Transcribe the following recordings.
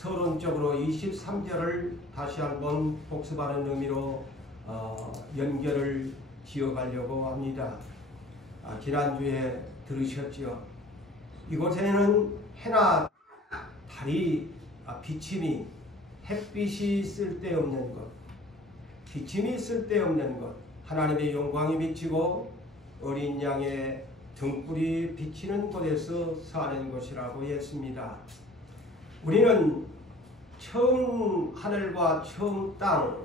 서론적으로 23절을 다시 한번 복습하는 의미로 연결을 지어가려고 합니다. 지난주에 들으셨지요. 이곳에는 해나 달이 비침이, 햇빛이 쓸데없는 것, 비침이 쓸데없는 것, 하나님의 영광이 비치고 어린 양의 등불이 비치는 곳에서 사는 것이라고 했습니다. 우리는 처음 하늘과 처음 땅,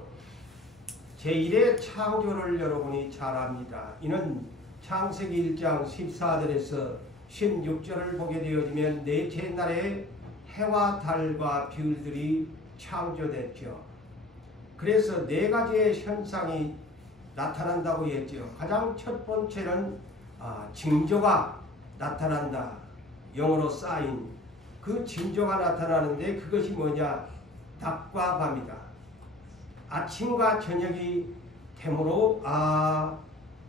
제1의 창조를 여러분이 잘 압니다. 이는 창세기 1장 14절에서 16절을 보게 되어지면 넷째 날에 해와 달과 별들이 창조됐죠. 그래서 네 가지의 현상이 나타난다고 했죠. 가장 첫 번째는 징조가 나타난다. 영어로 사인. 그 징조가 나타나는데 그것이 뭐냐? 낮과 밤이다. 아침과 저녁이 되므로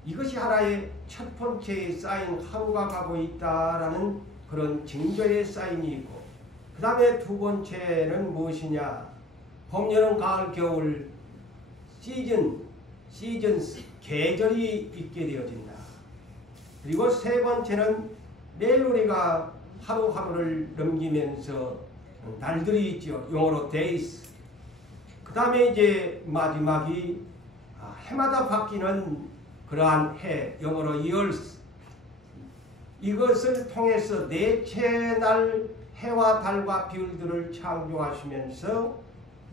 이것이 하나의 첫 번째 사인, 하루가 가고 있다라는 그런 징조의 사인이 있고, 그 다음에 두 번째는 무엇이냐? 봄, 여름, 가을, 겨울 시즌스, 계절이 있게 되어진다. 그리고 세 번째는 매일 우리가 하루하루를 넘기면서 날들이 있죠. 영어로 days. 그 다음에 이제 마지막이 해마다 바뀌는 그러한 해, 영어로 years. 이것을 통해서 넷째 날 해와 달과 별들을 창조하시면서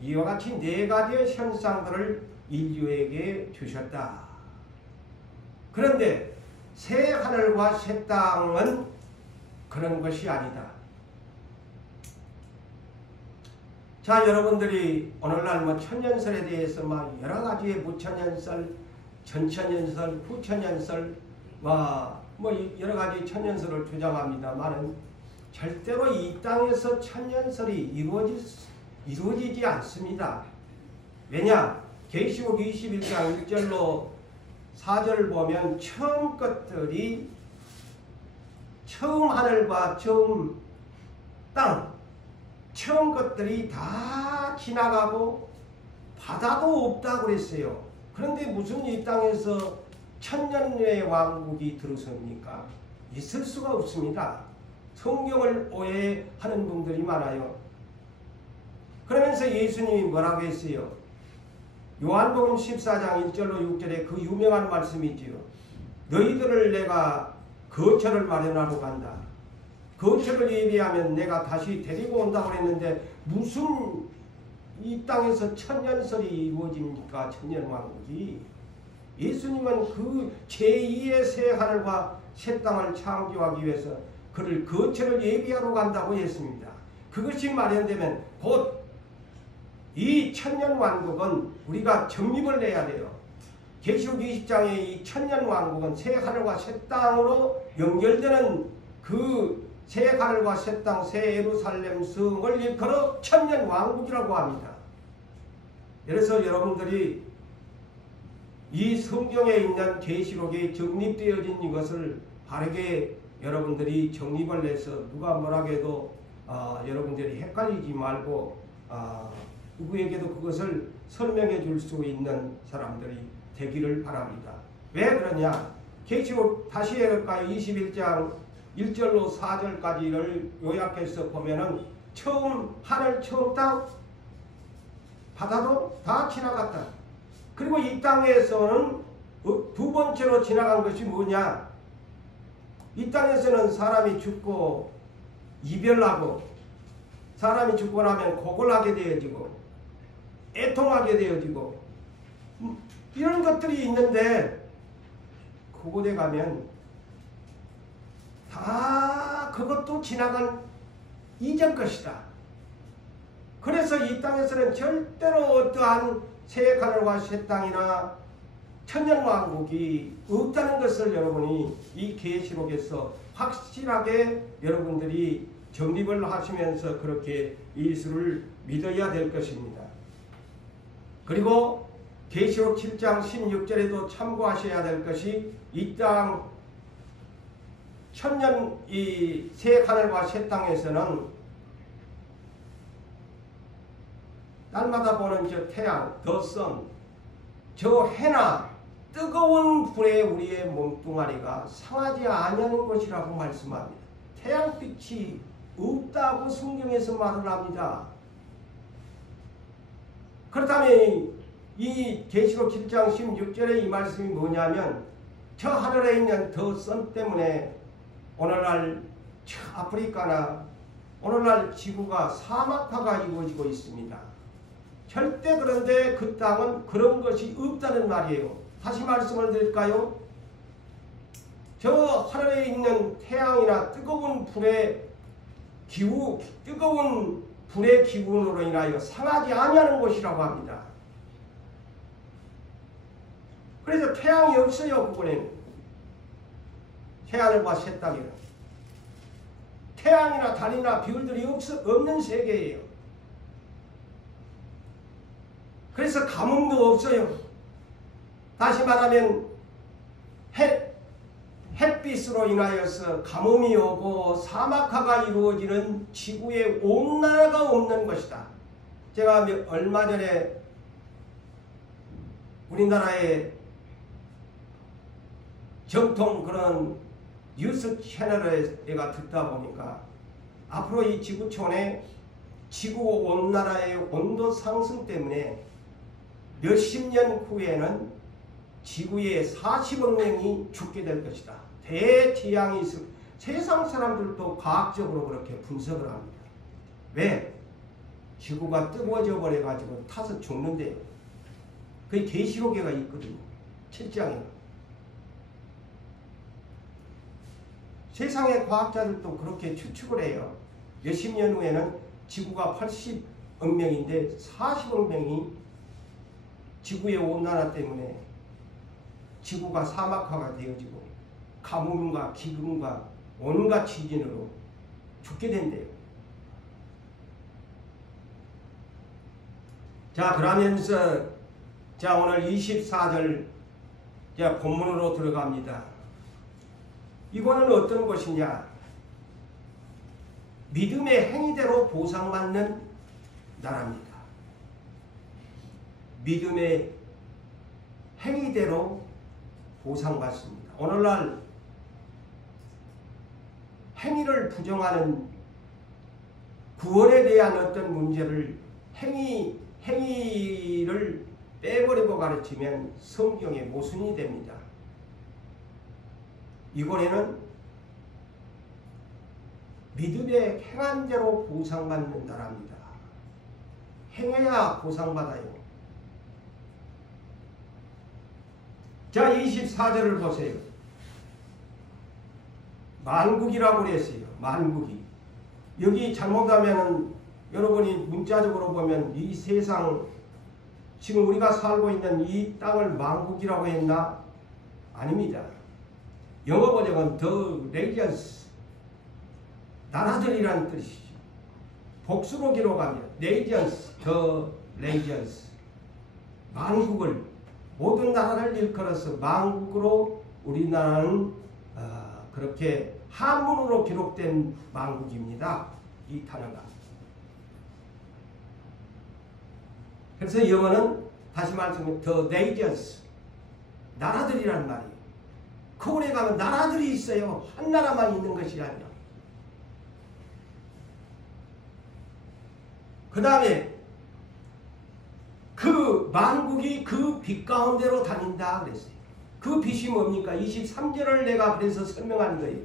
이와 같이 네 가지의 현상들을 인류에게 주셨다. 그런데 새 하늘과 새 땅은 그런 것이 아니다. 자, 여러분들이 오늘날 천년설에 대해서 여러 가지의 무천년설, 전천년설, 후천년설, 여러 가지 천년설을 주장합니다만은 절대로 이 땅에서 천년설이 이루어지지 않습니다. 왜냐? 계시록 21장 1절로 4절을 보면 처음 것들이, 처음 하늘과 처음 땅, 처음 것들이 다 지나가고 바다도 없다고 그랬어요. 그런데 무슨 이 땅에서 천년의 왕국이 들어섭니까? 있을 수가 없습니다. 성경을 오해하는 분들이 많아요. 그러면서 예수님이 뭐라고 했어요? 요한복음 14장 1절로 6절에 그 유명한 말씀이지요. 너희들을 내가 거처를 마련하러 간다. 거처를 예비하면 내가 다시 데리고 온다고 했는데 무슨 이 땅에서 천년설이 이루어집니까? 천년왕국이. 예수님은 그 제2의 새 하늘과 새 땅을 창조하기 위해서 그를 거처를 예비하러 간다고 했습니다. 그것이 마련되면 곧 이 천년왕국은 우리가 정립을 내야 돼요. 계시록 20장의 이 천년왕국은 새 하늘과 새 땅으로 연결되는 그 새 하늘과 새 땅, 새 예루살렘 성을 일컬어 천년왕국이라고 합니다. 그래서 여러분들이 이 성경에 있는 계시록이 정립되어진 이것을 바르게 여러분들이 정립을 해서 누가 뭐라고 해도 여러분들이 헷갈리지 말고 누구에게도 그것을 설명해 줄 수 있는 사람들이 되기를 바랍니다. 왜 그러냐? 계시록 다시 해볼까요? 21장 1절로 4절까지를 요약해서 보면은 처음 하늘, 처음 땅, 바다도 다 지나갔다. 그리고 이 땅에서는 두 번째로 지나간 것이 뭐냐? 이 땅에서는 사람이 죽고 이별하고, 사람이 죽고 나면 고골하게 되어지고 애통하게 되어지고 이런 것들이 있는데, 그곳에 가면 다 그것도 지나간 이전 것이다. 그래서 이 땅에서는 절대로 어떠한 새 하늘과 새 땅이나 천년왕국이 없다는 것을 여러분이 이 계시록에서 확실하게 여러분들이 정립을 하시면서 그렇게 예수를 믿어야 될 것입니다. 그리고 계시록 7장 16절에도 참고하셔야 될 것이, 이 땅 천년 이 새 하늘과 새 땅에서는 날마다 보는 저 태양, 더선, 저 해나 뜨거운 불에 우리의 몸뚱아리가 상하지 아니하는 것이라고 말씀합니다. 태양빛이 없다고 성경에서 말을 합니다. 그렇다면 이 계시록 7장 16절의 이 말씀이 뭐냐면 저 하늘에 있는 더 선 때문에 오늘날 저 아프리카나 오늘날 지구가 사막화가 이루어지고 있습니다. 절대 그런데 그 땅은 그런 것이 없다는 말이에요. 다시 말씀을 드릴까요? 저 하늘에 있는 태양이나 뜨거운 불의 기운으로 인하여 상하지 아니하는 것이라고 합니다. 그래서 태양이 없어요. 그거는 태양과 새 땅에는 태양이나 달이나 별들이 없는 세계예요. 그래서 가뭄도 없어요. 다시 말하면 햇빛으로 인하여서 가뭄이 오고 사막화가 이루어지는 지구에 온난화가 없는 것이다. 제가 얼마 전에 우리나라의 정통 그런 뉴스 채널에 내가 듣다 보니까 앞으로 이 지구촌에 지구 온난화의 온도 상승 때문에 몇십 년 후에는 지구에 40억 명이 죽게 될 것이다. 대재앙이 있을 세상 사람들도 과학적으로 그렇게 분석을 합니다. 왜? 지구가 뜨거워져 버려가지고 타서 죽는데요. 그게 계시록에가 있거든요. 7장에. 세상의 과학자들도 그렇게 추측을 해요. 몇십 년 후에는 지구가 80억 명인데 40억 명이 지구의 온난화 때문에 지구가 사막화가 되어지고 가뭄과 기근과 온갖 지진으로 죽게 된대요. 자, 그러면서 자, 오늘 24절 자, 본문으로 들어갑니다. 이거는 어떤 것이냐? 믿음의 행위대로 보상받는 나라입니다. 믿음의 행위대로 보상받습니다. 오늘날 행위를 부정하는 구원에 대한 어떤 문제를 행위를 빼버리고 가르치면 성경의 모순이 됩니다. 이번에는 믿음의 행한 대로 보상받는 나라입니다. 행해야 보상받아요. 자, 24절을 보세요. 만국이라고 그랬어요. 만국이. 여기 잘못하면은 여러분이 문자적으로 보면 이 세상 지금 우리가 살고 있는 이 땅을 만국이라고 했나? 아닙니다. 영어 번역은 The Nations, 나라들이라는 뜻이죠. 복수로 기록합니다. Nations, The Nations, 만국을 모든 나라를 일컬어서 만국으로 우리나라는 그렇게 한문으로 기록된 만국입니다. 이 단어가. 그래서 영어는 다시 말하면 The Nations, 나라들이란 말이에요. 거울에 가면 나라들이 있어요. 한 나라만 있는 것이 아니라. 그 다음에 그 만국이 그 빛 가운데로 다닌다 그랬어요. 그 빛이 뭡니까? 23절을 내가 그래서 설명한 거예요.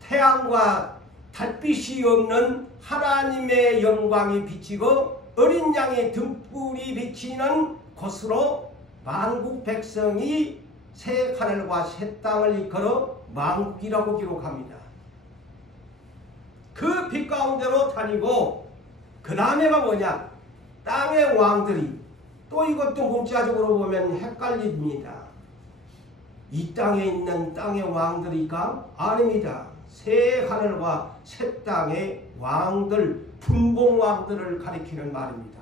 태양과 달빛이 없는 하나님의 영광이 비치고 어린 양의 등불이 비치는 곳으로 만국 백성이 새 하늘과 새 땅을 일컬어 만국이라고 기록합니다. 그 빛 가운데로 다니고 그 다음에가 뭐냐? 땅의 왕들이, 또 이것도 문자적으로 보면 헷갈립니다. 이 땅에 있는 땅의 왕들이까? 아닙니다. 새 하늘과 새 땅의 왕들, 분봉왕들을 가리키는 말입니다.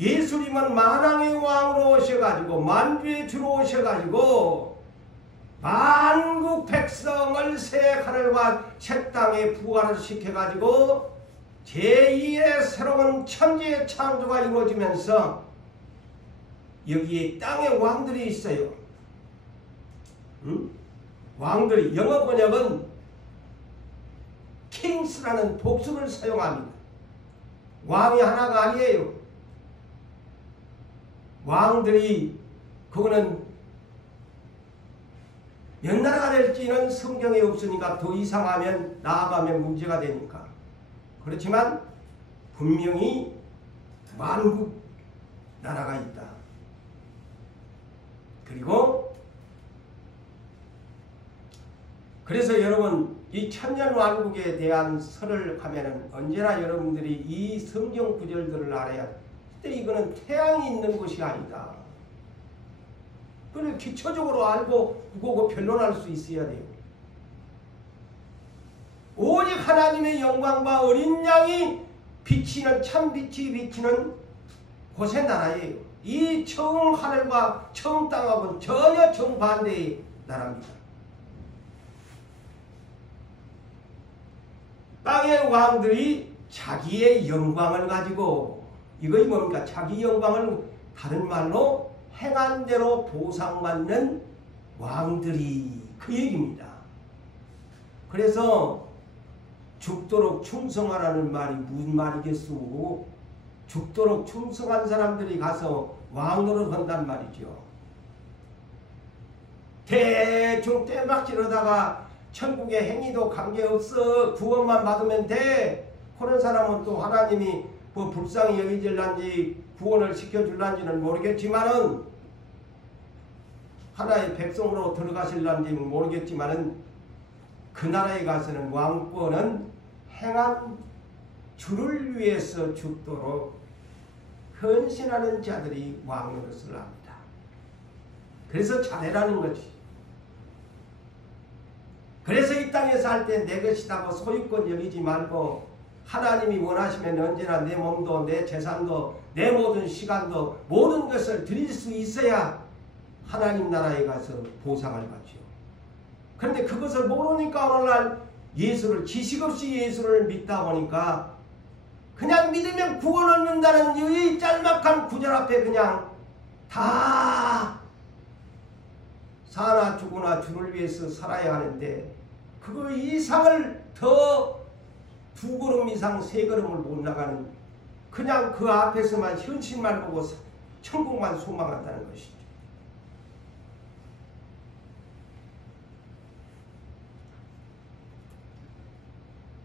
예수님은 만왕의 왕으로 오셔가지고 만주의 주로 오셔가지고 만국 백성을 새 하늘과 새 땅에 부활을 시켜가지고 제2의 새로운 천지의 창조가 이루어지면서 여기에 땅에 왕들이 있어요. 왕들이, 영어 번역은 kings라는 복수를 사용합니다. 왕이 하나가 아니에요. 왕들이, 그거는 몇 나라가 될지는 성경에 없으니까 더 이상하면 나아가면 문제가 되니까. 그렇지만 분명히 만국 나라가 있다. 그리고 그래서 여러분 이 천년왕국에 대한 설을 하면은 언제나 여러분들이 이 성경 구절들을 알아야 근데 이거는 태양이 있는 것이 아니다. 그걸 기초적으로 알고 그거 변론할 수 있어야 돼요. 오직 하나님의 영광과 어린 양이 비치는 참빛이 비치는 곳의 나라예요. 이 처음 하늘과 처음 땅하고는 전혀 정반대의 나라입니다. 땅의 왕들이 자기의 영광을 가지고 이거 뭡니까? 자기 영광을 다른 말로 행한 대로 보상받는 왕들이 그 얘기입니다. 그래서 죽도록 충성하라는 말이 무슨 말이겠소? 죽도록 충성한 사람들이 가서 왕노릇 한단 말이죠. 대충 떼막질하다가 천국의 행위도 관계없어 구원만 받으면 돼. 그런 사람은 또 하나님이 뭐 불쌍히 여기질란지 구원을 시켜줄란지는 모르겠지만은 하나의 백성으로 들어가실란지는 모르겠지만은 그 나라에 가서는 왕권은 행한 주를 위해서 죽도록 헌신하는 자들이 왕노릇을 합니다. 그래서 잘해라는 거지. 그래서 이 땅에 살 때 내 것이라고 소유권 여기지 말고 하나님이 원하시면 언제나 내 몸도 내 재산도 내 모든 시간도 모든 것을 드릴 수 있어야 하나님 나라에 가서 보상을 받죠. 그런데 그것을 모르니까 오늘날 예수를 지식 없이 예수를 믿다 보니까 그냥 믿으면 구원 얻는다는 이 짤막한 구절 앞에 그냥 다 사나 죽으나 주를 위해서 살아야 하는데 그거 이상을 더 두 걸음 이상 세 걸음을 못 나가는 그냥 그 앞에서만 현실만 보고 천국만 소망한다는 것이죠.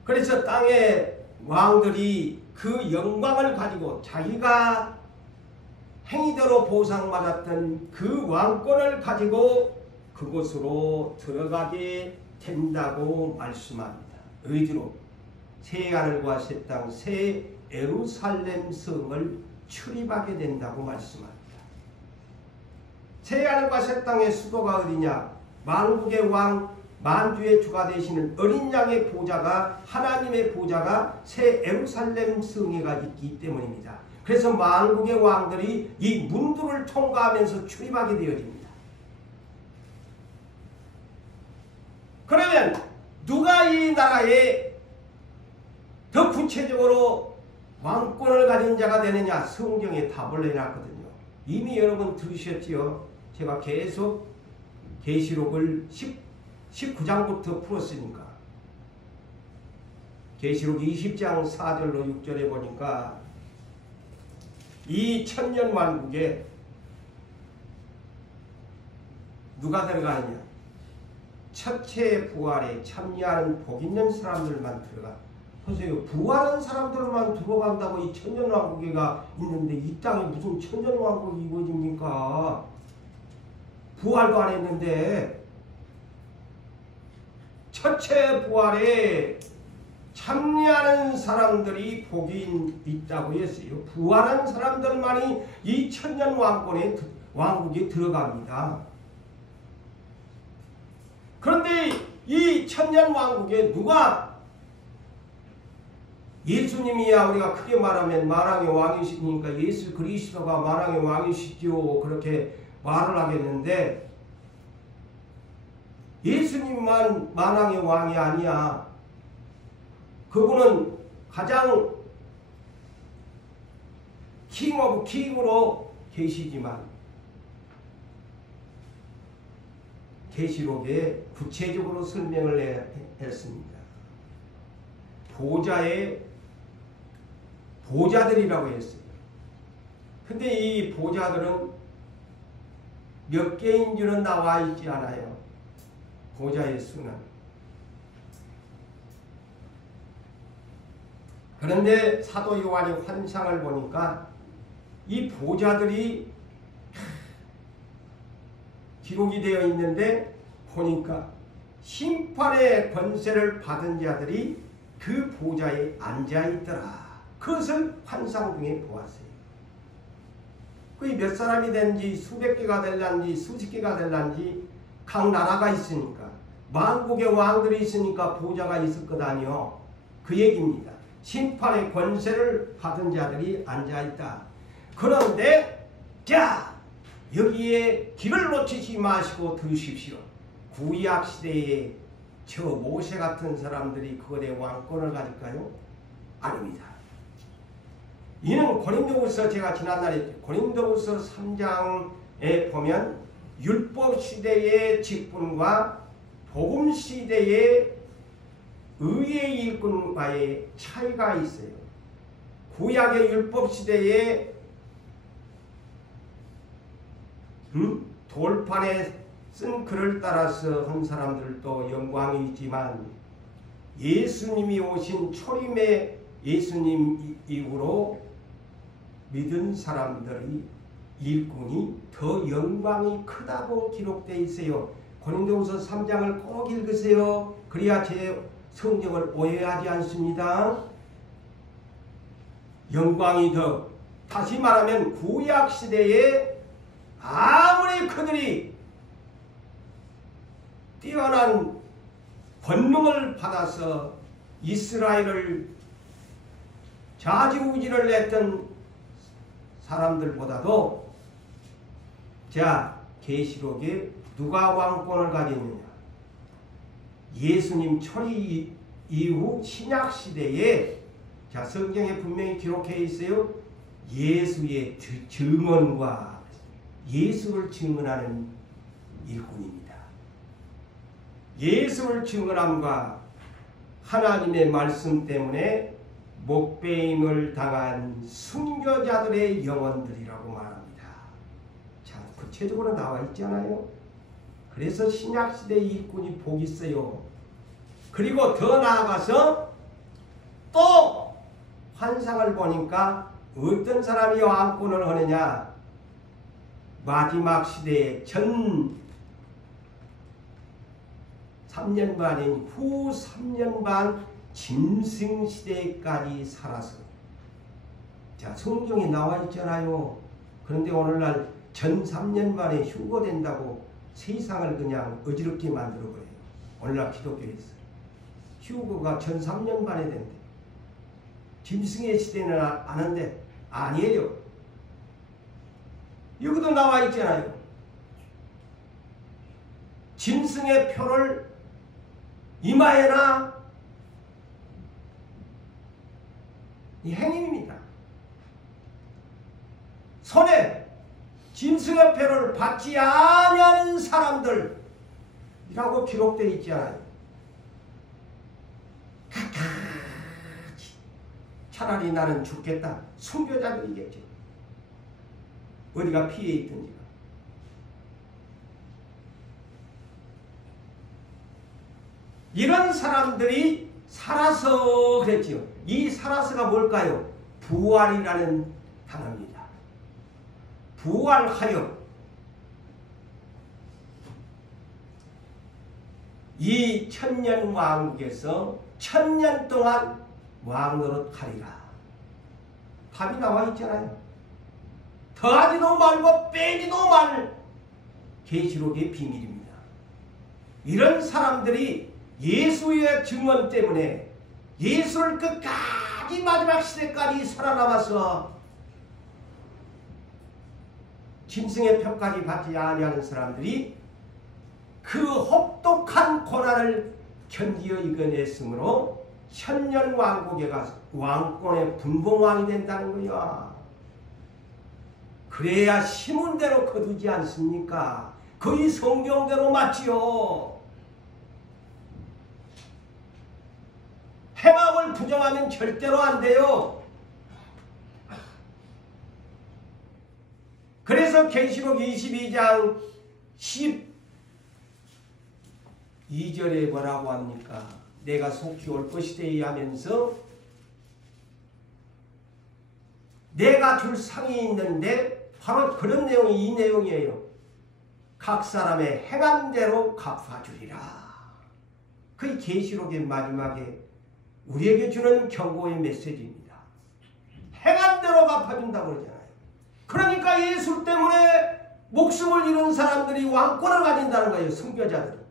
그래서 땅의 왕들이 그 영광을 가지고 자기가 행위대로 보상받았던 그 왕권을 가지고 그곳으로 들어가게 된다고 말씀합니다. 의지로 새 하늘과 새 땅, 새 예루살렘 성을 출입하게 된다고 말씀합니다. 새 하늘과 새 땅의 수도가 어디냐? 만국의 왕, 만주의 주가 되시는 어린 양의 보좌가 하나님의 보좌가 새 예루살렘 성에가 있기 때문입니다. 그래서 만국의 왕들이 이 문들을 통과하면서 출입하게 되어집니다. 그러면 누가 이 나라에 더 구체적으로 왕권을 가진 자가 되느냐? 성경에 답을 내놨거든요. 이미 여러분 들으셨지요? 제가 계속 계시록을 19장부터 풀었으니까 계시록 20장 4절로 6절에 보니까 이 천년왕국에 누가 들어가느냐? 첫째 부활에 참여하는 복 있는 사람들만 들어가. 보세요. 부활한 사람들만 들어간다고 이 천년왕국에가 있는데 이 땅에 무슨 천년왕국이 이루어집니까? 부활도 안 했는데 첫째 부활에 참여하는 사람들이 복이 있다고 했어요. 부활한 사람들만이 이 천년왕국에 들어갑니다. 그런데 이 천년왕국에 누가 예수님이야 우리가 크게 말하면 만왕의 왕이시니까 예수 그리스도가 만왕의 왕이시죠. 그렇게 말을 하겠는데 예수님만 만왕의 왕이 아니야. 그분은 가장 킹 오브 킹으로 계시지만 계시록에 구체적으로 설명을 했습니다. 보좌들이라고 했어요. 근데 이 보좌들은 몇 개인 줄은 나와 있지 않아요. 보좌의 수는. 그런데 사도 요한이 환상을 보니까 이 보좌들이 기록이 되어 있는데 보니까 심판의 권세를 받은 자들이 그 보좌에 앉아있더라. 그것을 환상 중에 보았어요. 그게 몇 사람이 되는지 수백 개가 될란지 수십 개가 될란지 각 나라가 있으니까 만국의 왕들이 있으니까 보좌가 있을 것 아니요. 그 얘기입니다. 심판의 권세를 받은 자들이 앉아있다. 그런데 자 여기에 길을 놓치지 마시고 들으십시오. 구약시대에 저 모세 같은 사람들이 그것의 왕권을 가질까요? 아닙니다. 이는 고린도후서 제가 지난날에 고린도후서 3장에 보면 율법시대의 직분과 복음시대의 의의 일꾼과의 차이가 있어요. 구약의 율법시대에 돌판에 쓴 글을 따라서 한 사람들도 영광이 있지만 예수님이 오신 초림의 예수님 이후로 믿은 사람들의 일꾼이 더 영광이 크다고 기록되어 있어요. 고린도후서 3장을 꼭 읽으세요. 그래야 제 성경을 오해하지 않습니다. 영광이 더, 다시 말하면 구약시대에 아무리 그들이 뛰어난 권능을 받아서 이스라엘을 좌지우지를 했던 사람들보다도 자 계시록에 누가 왕권을 가졌느냐? 예수님 초리 이후 신약시대에 자 성경에 분명히 기록해 있어요. 예수의 증언과 예수를 증언하는 일꾼입니다. 예수를 증언함과 하나님의 말씀 때문에 목배임을 당한 순교자들의 영혼들이라고 말합니다. 자, 구체적으로 나와 있잖아요. 그래서 신약시대 일꾼이 복이 있어요. 그리고 더 나아가서 또 환상을 보니까 어떤 사람이 왕권을 하느냐? 마지막 시대에 전 3년 반인 후 3년 반 짐승시대까지 살아서 자 성경에 나와 있잖아요. 그런데 오늘날 전 3년 만에 휴거된다고 세상을 그냥 어지럽게 만들어버려요. 오늘날 기독교에서 휴거가 전 3년 만에 된대. 짐승의 시대는 아는데 아니에요. 여기도 나와 있잖아요. 짐승의 표를 이마에나 이 행위입니다. 손에 짐승의 표를 받지 아니하는 사람들이라고 기록되어 있지 않아요. 차라리 나는 죽겠다. 순교자들이겠죠. 어디가 피해 있든지가. 이런 사람들이 살아서 그랬지요. 이 살아서가 뭘까요? 부활이라는 단어입니다. 부활하여 이 천년 왕국에서 천년 동안 왕노릇하리라. 답이 나와 있잖아요. 더하지도 말고 빼지도 말 계시록의 비밀입니다. 이런 사람들이 예수의 증언 때문에 예수를 끝까지 마지막 시대까지 살아남아서 짐승의 표까지 받지 아니하는 사람들이 그 혹독한 고난을 견디어 이겨냈으므로 천년왕국에 가서 왕권의 분봉왕이 된다는 거야. 그래야 심은대로 거두지 않습니까? 거의 성경대로 맞지요. 행함을 부정하면 절대로 안 돼요. 그래서 계시록 22장 12절에 뭐라고 합니까? 내가 속히 올 것이되 하면서 내가 줄 상이 있는데 바로 그런 내용이 이 내용이에요. 각 사람의 행한 대로 갚아주리라. 그게 계시록의 마지막에 우리에게 주는 경고의 메시지입니다. 행한 대로 갚아준다고 그러잖아요. 그러니까 예수 때문에 목숨을 잃은 사람들이 왕권을 가진다는 거예요. 순교자들.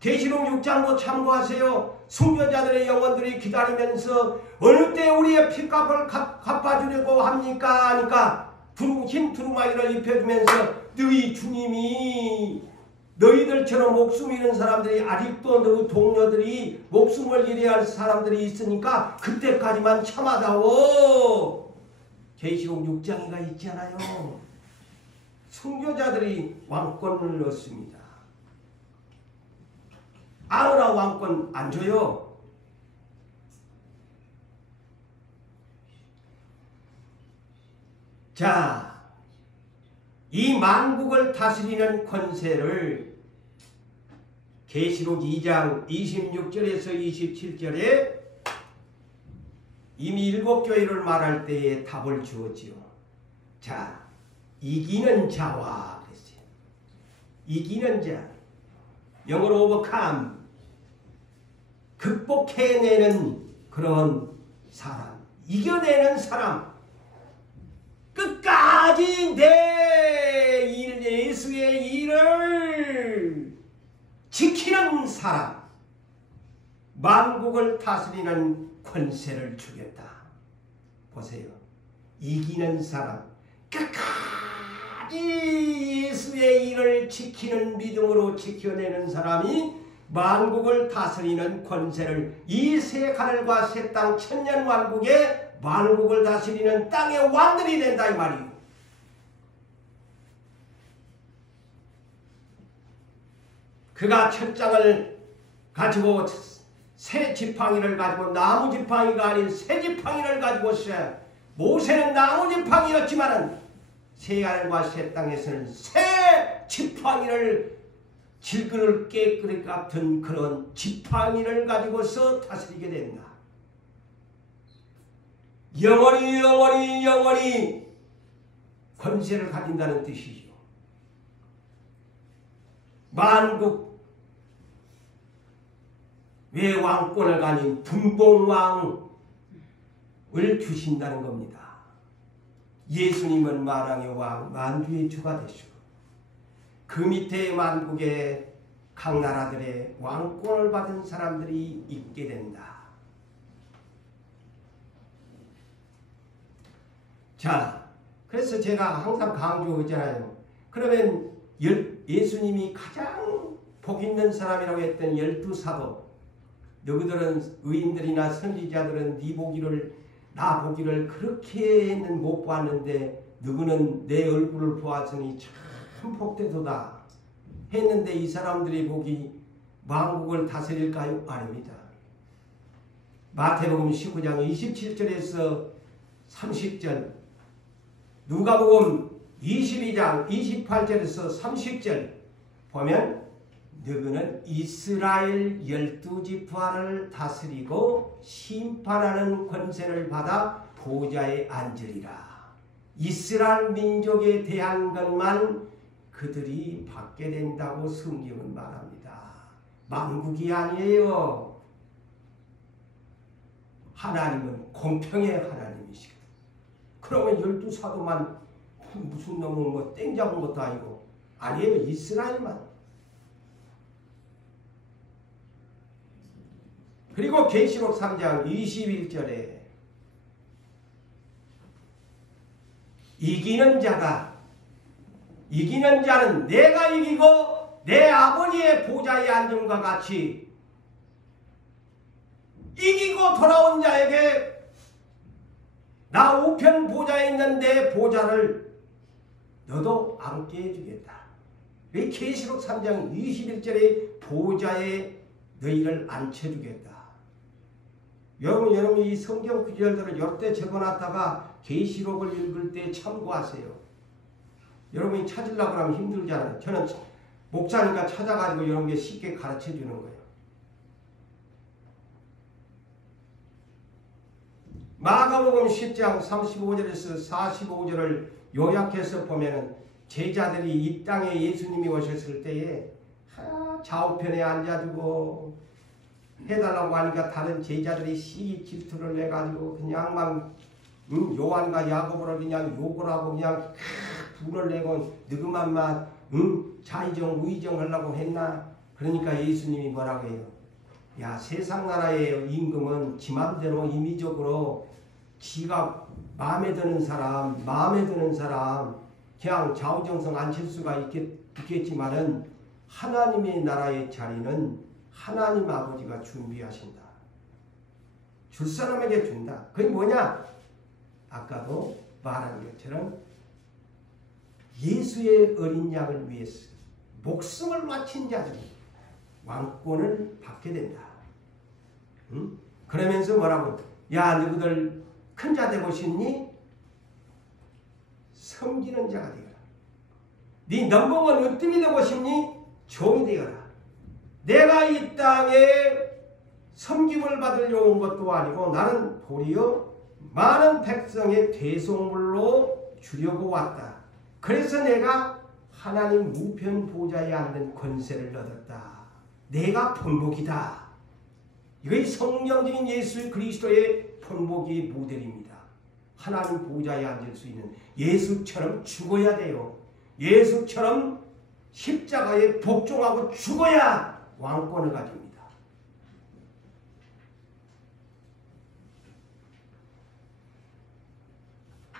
계시록 6장도 참고하세요. 순교자들의 영혼들이 기다리면서 어느 때 우리의 핏값을 갚아주려고 합니까? 하니까 흰 두루마기를 입혀주면서 너희 주님이 너희들처럼 목숨 잃은 사람들이 아직도 너희 동료들이 목숨을 잃어야 할 사람들이 있으니까 그때까지만 참아다오. 계시록 6장이가 있잖아요. 순교자들이 왕권을 얻습니다. 아무나 왕권 안 줘요. 자, 이 만국을 다스리는 권세를 계시록 2장 26절에서 27절에 이미 7교회를 말할 때에 답을 주었지요. 자, 이기는 자와 그랬어요. 이기는 자, 영어로 overcome, 극복해내는 그런 사람, 이겨내는 사람, 끝까지 내 일, 예수의 일을 지키는 사람, 만국을 다스리는 권세를 주겠다. 보세요. 이기는 사람, 끝까지 예수의 일을 지키는 믿음으로 지켜내는 사람이 만국을 다스리는 권세를, 이 새 하늘과 새 땅 천년왕국에 만국을 다스리는 땅의 왕들이 된다 이 말이에요. 그가 첫장을 가지고 새 지팡이를 가지고 나무 지팡이가 아닌 새 지팡이를 가지고 모세는 나무 지팡이였지만은 새 하늘과 새 땅에서는 새 지팡이를 질그릇 깨끗이 같은 그런 지팡이를 가지고서 다스리게 된다. 영원히 권세를 가진다는 뜻이죠. 만국 왜 왕권을 가진 분봉왕을 주신다는 겁니다. 예수님은 만왕의 왕, 만주의 주가 되시고 그 밑에 만국의 각 나라들의 왕권을 받은 사람들이 있게 된다. 자, 그래서 제가 항상 강조하잖아요. 그러면 예수님이 가장 복 있는 사람이라고 했던 12사도, 너희들은 의인들이나 선지자들은 네 보기를 나 보기를 그렇게는 못 봤는데 너희는 내 얼굴을 보았으니 참 복되도다 했는데 이 사람들이 보기 만국을 다스릴까요? 아닙니다. 마태복음 19장 27절에서 30절, 누가복음 22장 28절에서 30절 보면 너희는 이스라엘 12지파를 다스리고 심판하는 권세를 받아 보좌에 앉으리라. 이스라엘 민족에 대한 것만 그들이 받게 된다고 성경은 말합니다. 만국이 아니에요. 하나님은 공평의 하나님이시거든. 그러면 12사도만 무슨 놈은 뭐 땡 잡은 것도 아니고, 아니에요. 이스라엘만. 그리고 계시록 3장 21절에 이기는 자는 내가 이기고 내 아버지의 보좌에 앉음과 같이 이기고 돌아온 자에게 나 우편 보좌에 있는 내 보좌를 너도 앉게 해주겠다. 이 계시록 3장 21절에 보좌에 너희를 앉혀주겠다. 여러분 이 성경 구절들을 여러 때 적어놨다가 계시록을 읽을 때 참고하세요. 여러분이 찾으려고 하면 힘들잖아요. 저는 목사니까 찾아가지고 여러분께 쉽게 가르쳐 주는 거예요. 마가복음 10장 35절에서 45절을 요약해서 보면은 제자들이 이 땅에 예수님이 오셨을 때에 좌우편에 앉아주고 해달라고 하니까 다른 제자들이 시기 질투를 내가지고 그냥 막 요한과 야고보를 그냥 욕을 하고 그냥 분을 내고 느그만만 자의정 우의정 하려고 했나? 그러니까 예수님이 뭐라고 해요? 야, 세상 나라의 임금은 지 맘대로 임의적으로 지가 마음에 드는 사람 그냥 좌우정성 앉힐 수가 있겠지만은 하나님의 나라의 자리는 하나님 아버지가 준비하신다. 줄 사람에게 준다. 그게 뭐냐? 아까도 말한 것처럼 예수의 어린 양을 위해서 목숨을 바친 자들이 왕권을 받게 된다. 그러면서 뭐라고? 야, 너희들 큰 자 되고 싶니? 섬기는 자가 되어라. 네 넘버원 으뜸이 되고 싶니? 종이 되어라. 내가 이 땅에 섬김을 받으려고 온 것도 아니고 나는 도리어 많은 백성의 대속물로 주려고 왔다. 그래서 내가 하나님 우편 보좌에 앉는 권세를 얻었다. 내가 본복이다. 이것이 성령적인 예수 그리스도의 본복의 모델입니다. 하나님 보좌에 앉을 수 있는 예수처럼 죽어야 돼요. 예수처럼 십자가에 복종하고 죽어야 왕권을 가집니다.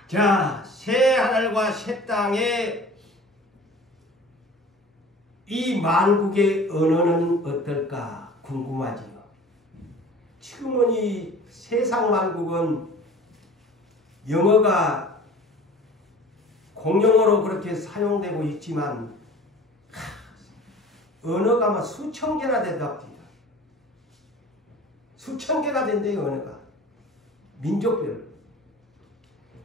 자, 새 하늘과 새 땅에 이 만국의 언어는 어떨까 궁금하지요. 지금은 이 세상 만국은 영어가 공용어로 그렇게 사용되고 있지만 언어가 막 수천 개나 된답니다. 수천 개가 된대요, 언어가. 민족별.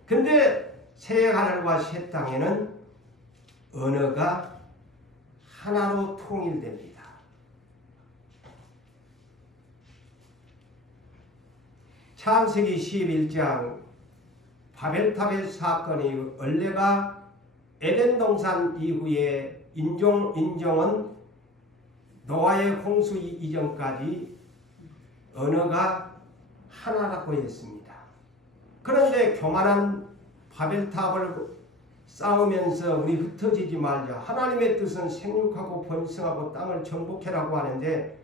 근데 새 하늘과 새 땅에는 언어가 하나로 통일됩니다. 창세기 11장 바벨탑의 사건이 원래가 에덴 동산 이후에 인종은 노아의 홍수 이전까지 언어가 하나라고 했습니다. 그런데 교만한 바벨탑을 싸우면서 우리 흩어지지 말자. 하나님의 뜻은 생육하고 번성하고 땅을 정복해라고 하는데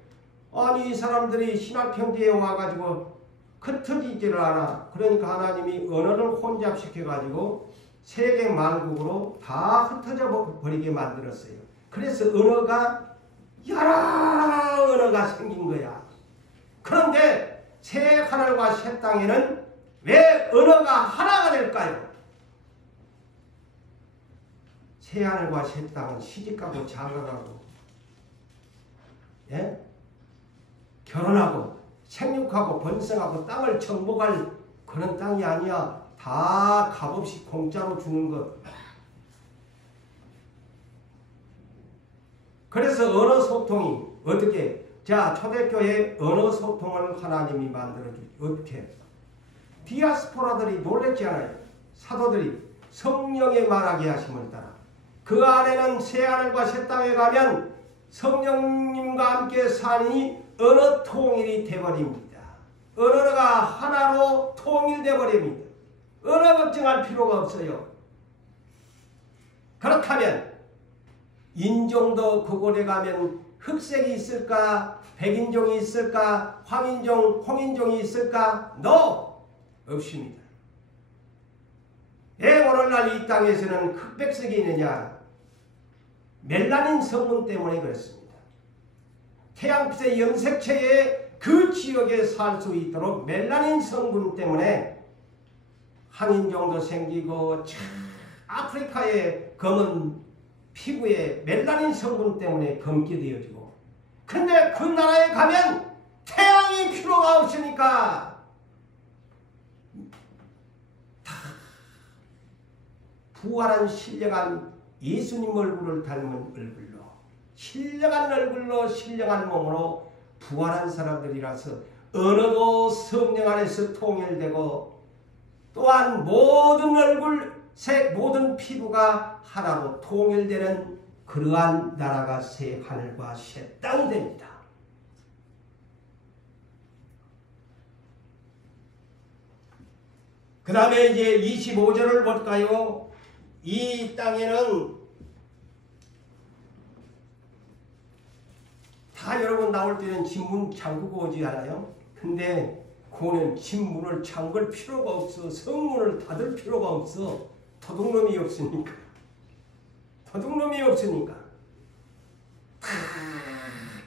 아니 이 사람들이 신학평지에 와가지고 흩어지지를 않아. 그러니까 하나님이 언어를 혼잡시켜가지고 세계 만국으로 다 흩어져 버리게 만들었어요. 그래서 언어가 여러 언어가 생긴 거야. 그런데 새 하늘과 새 땅에는 왜 언어가 하나가 될까요? 새 하늘과 새 땅은 시집가고 장가가고 예? 결혼하고 생육하고 번성하고 땅을 정복할 그런 땅이 아니야. 다 값없이 공짜로 주는 것. 그래서 언어 소통이 어떻게? 자, 초대교회 언어 소통을 하나님이 만들어주죠. 어떻게? 디아스포라들이 놀랬지 않아요? 사도들이 성령의 말하게 하심을 따라 그 안에는 새 하늘과 새 땅에 가면 성령님과 함께 사니 언어 통일이 되어버립니다. 언어가 하나로 통일되어 버립니다. 언어 걱정할 필요가 없어요. 그렇다면 인종도 그곳에 가면 흑색이 있을까? 백인종이 있을까? 황인종, 홍인종이 있을까? No! 없습니다. 왜 오늘날 이 땅에서는 흑백색이 있느냐? 멜라닌 성분 때문에 그렇습니다. 태양빛의 염색체에 그 지역에 살 수 있도록 멜라닌 성분 때문에 항인 정도 생기고 아프리카의 검은 피부에 멜라닌 성분 때문에 검게 되어지고, 근데 그 나라에 가면 태양이 필요가 없으니까 다 부활한 신령한 예수님 얼굴을 닮은 얼굴로, 신령한 얼굴로 신령한 몸으로 부활한 사람들이라서 언어도 성령 안에서 통일되고, 또한 모든 얼굴색, 모든 피부가 하나로 통일되는 그러한 나라가 새 하늘과 새 땅이 됩니다. 그 다음에 이제 25절을 볼까요? 이 땅에는 다 여러분 나올 때는 집문 잠그고 오지 않아요? 근데 그거는 집문을 잠글 필요가 없어. 성문을 닫을 필요가 없어. 도둑놈이 없으니까. 도둑놈이 없으니까. 다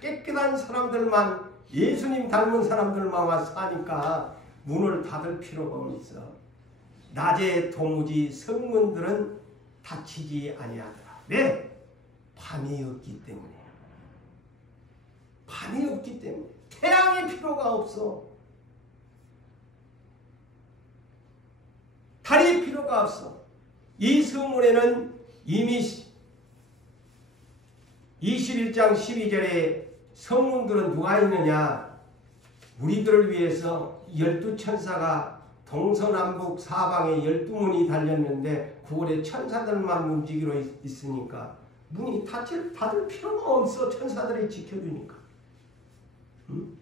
깨끗한 사람들만, 예수님 닮은 사람들만 와서 사니까 문을 닫을 필요가 없어. 낮에 도무지 성문들은 닫히지 아니하더라. 왜? 밤이 없기 때문에. 밤이 없기 때문에. 태양이 필요가 없어. 달이 필요가 없어. 이 성문에는 이미 21장 12절에 성문들은 누가 있느냐? 우리들을 위해서 12천사가 동서남북 사방에 12문이 달렸는데 그곳에 천사들만 움직이러 있으니까 문이 닫을 필요가 없어. 천사들이 지켜주니까. 응?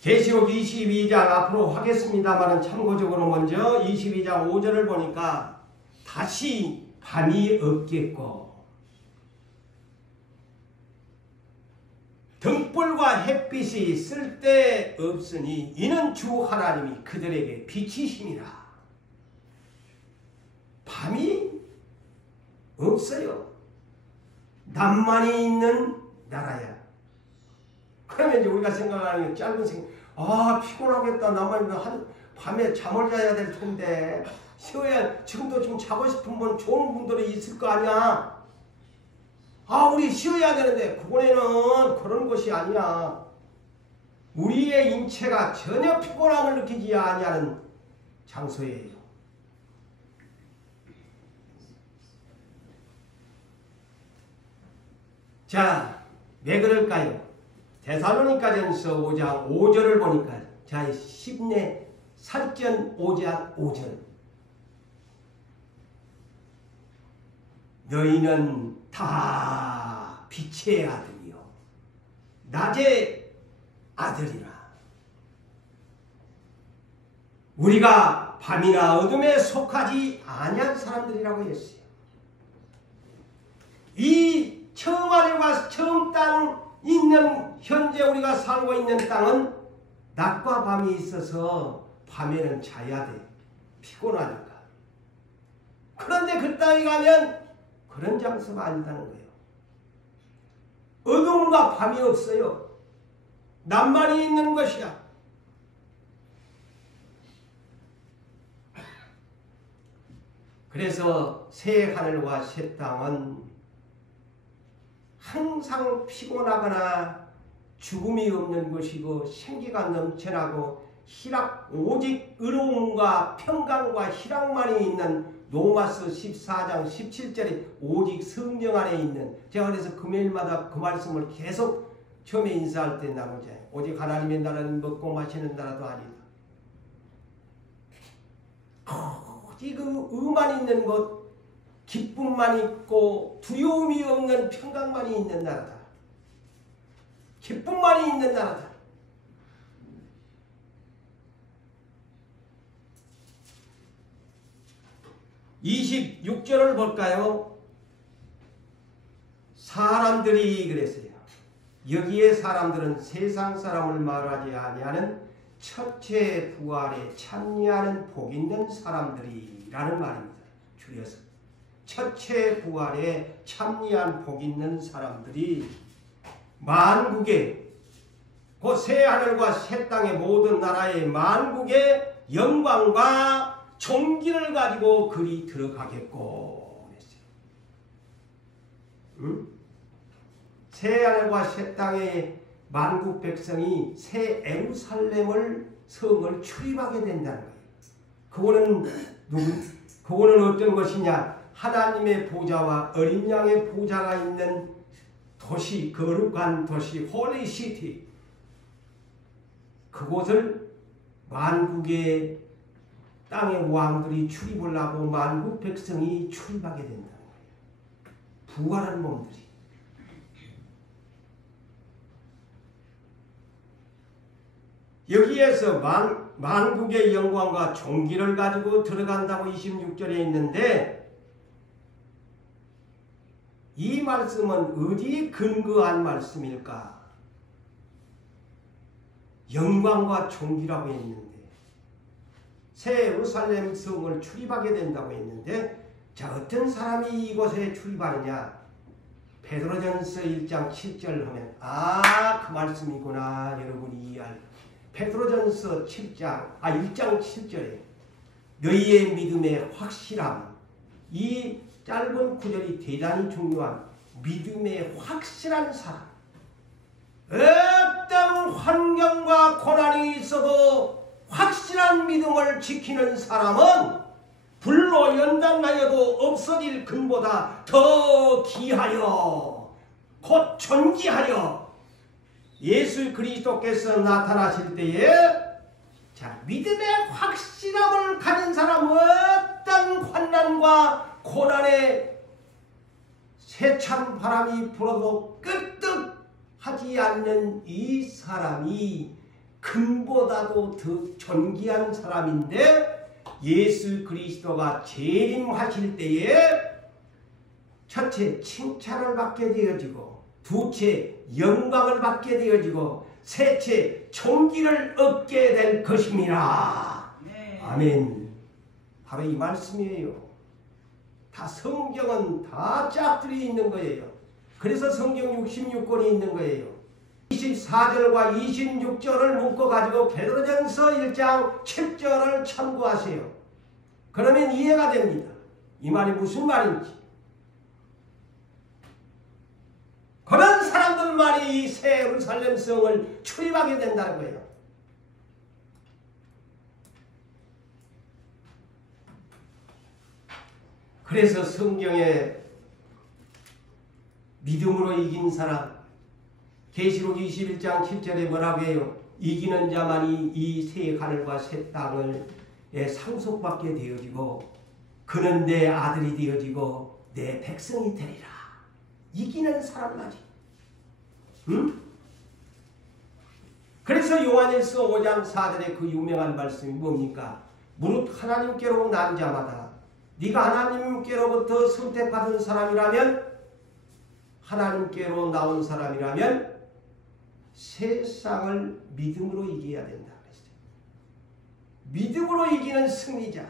계시록 22장 앞으로 하겠습니다만 참고적으로 먼저 22장 5절을 보니까 다시 밤이 없겠고 등불과 햇빛이 쓸데없으니 이는 주 하나님이 그들에게 빛이심이라. 밤이 없어요. 낮만이 있는 나라야. 그러면 이제 우리가 생각하는 게 짧은 생각, 피곤하겠다. 나만 밤에 잠을 자야 될 텐데 쉬어야, 지금도 좀 자고 싶은 분, 좋은 분들이 있을 거 아니야. 우리 쉬어야 되는데 그곳에는 그런 것이 아니야. 우리의 인체가 전혀 피곤함을 느끼지 아니하는 장소예요. 자, 왜 그럴까요? 데살로니가전서 5장 5절을 보니까, 자, 10내 살전 5장 5절. 너희는 다 빛의 아들이요 낮의 아들이라. 우리가 밤이나 어둠에 속하지 아니한 사람들이라고 했어요. 이 처음 하늘과 처음 땅 있는, 현재 우리가 살고 있는 땅은 낮과 밤이 있어서 밤에는 자야 돼. 피곤하니까. 그런데 그 땅에 가면 그런 장소가 아니다는 거예요. 어둠과 밤이 없어요. 낮만이 있는 것이야. 그래서 새 하늘과 새 땅은 항상 피곤하거나 죽음이 없는 것이고 생기가 넘쳐나고 오직 의로움과 평강과 희락만이 있는 로마서 14장 17절에 오직 성령 안에 있는, 제가 그래서 금요일마다 그 말씀을 계속 처음에 인사할 때 나누잖아요. 오직 하나님의 나라는 먹고 마시는 나라도 아니다. 오직 의만 있는 것, 기쁨만 있고 두려움이 없는 평강만이 있는 나라다. 기쁨만이 있는 나라다. (26절을) 볼까요? 사람들이 그랬어요. 여기에 사람들은 세상 사람을 말하지 아니하는 첫째 부활에 참여하는 복 있는 사람들이라는 말입니다. 줄여서 첫째 부활에 참여한 복 있는 사람들이, 만국의 그 새하늘과 새 땅의 모든 나라의 만국의 영광과 존귀를 가지고 그리 들어가겠고 그랬어요. 응? 새하늘과 새 땅의 만국 백성이 새 예루살렘을 성을 출입하게 된다는 거예요. 그거는 어떤 것이냐? 하나님의 보좌와 어린 양의 보좌가 있는 도시, 거룩한 도시, 홀리 시티. 그곳을 만국의 땅의 왕들이 출입을 하고 만국 백성이 출입하게 된다는 거예요. 부활한 몸들이. 여기에서 만국의 영광과 존귀를 가지고 들어간다고 26절에 있는데 이 말씀은 어디에 근거한 말씀일까? 영광과 존귀라고 했는데 새 예루살렘 성을 출입하게 된다고 했는데 자 어떤 사람이 이곳에 출입하느냐? 베드로전서 1장 7절 하면 그 말씀이구나 여러분이 이해할 베드로전서 1장 7절에 너희의 믿음의 확실함 이 짧은 구절이 대단히 중요한 믿음의 확실한 사람 어떤 환경과 고난이 있어도 확실한 믿음을 지키는 사람은 불로 연단하여도 없어질 금보다 더 귀하여 곧 존귀하여 예수 그리스도께서 나타나실 때에 자 믿음의 확실함을 가진 사람은 어떤 환난과 고난에 세찬 바람이 불어도 끄떡 하지 않는 이 사람이 금보다도 더 존귀한 사람인데 예수 그리스도가 재림하실 때에 첫째 칭찬을 받게 되어지고 두째 영광을 받게 되어지고 셋째 존귀를 얻게 될 것입니다. 네. 아멘. 바로 이 말씀이에요. 다 성경은 다 짝들이 있는 거예요. 그래서 성경 66권이 있는 거예요. 24절과 26절을 묶어가지고 베드로전서 1장 7절을 참고하세요. 그러면 이해가 됩니다. 이 말이 무슨 말인지. 그런 사람들만이 이 새 예루살렘 성을 출입하게 된다는 거예요. 그래서 성경에 믿음으로 이긴 사람 계시록 21장 7절에 뭐라고 해요? 이기는 자만이 이 새 하늘과 새 땅을 상속받게 되어지고 그는 내 아들이 되어지고 내 백성이 되리라. 이기는 사람만이. 응? 그래서 요한일서 5장 4절에 그 유명한 말씀이 뭡니까? 무릇 하나님께로 난 자마다 네가 하나님께로부터 선택받은 사람이라면 하나님께로 나온 사람이라면 세상을 믿음으로 이겨야 된다. 믿음으로 이기는 승리자.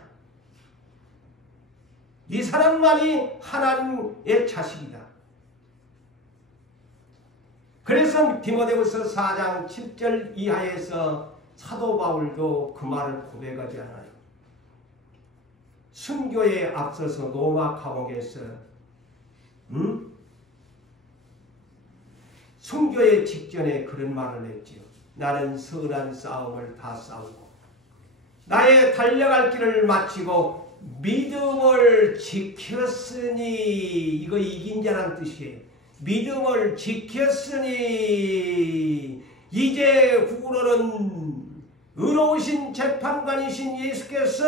이 사람만이 하나님의 자식이다. 그래서 디모데후서 4장 7절 이하에서 사도 바울도 그 말을 고백하지 않아요. 순교에 앞서서 로마 감옥에서 순교의 직전에 그런 말을 했지요. 나는 선한 싸움을 다 싸우고 나의 달려갈 길을 마치고 믿음을 지켰으니 이거 이긴 자란 뜻이에요. 믿음을 지켰으니 이제 후로는 의로우신 재판관이신 예수께서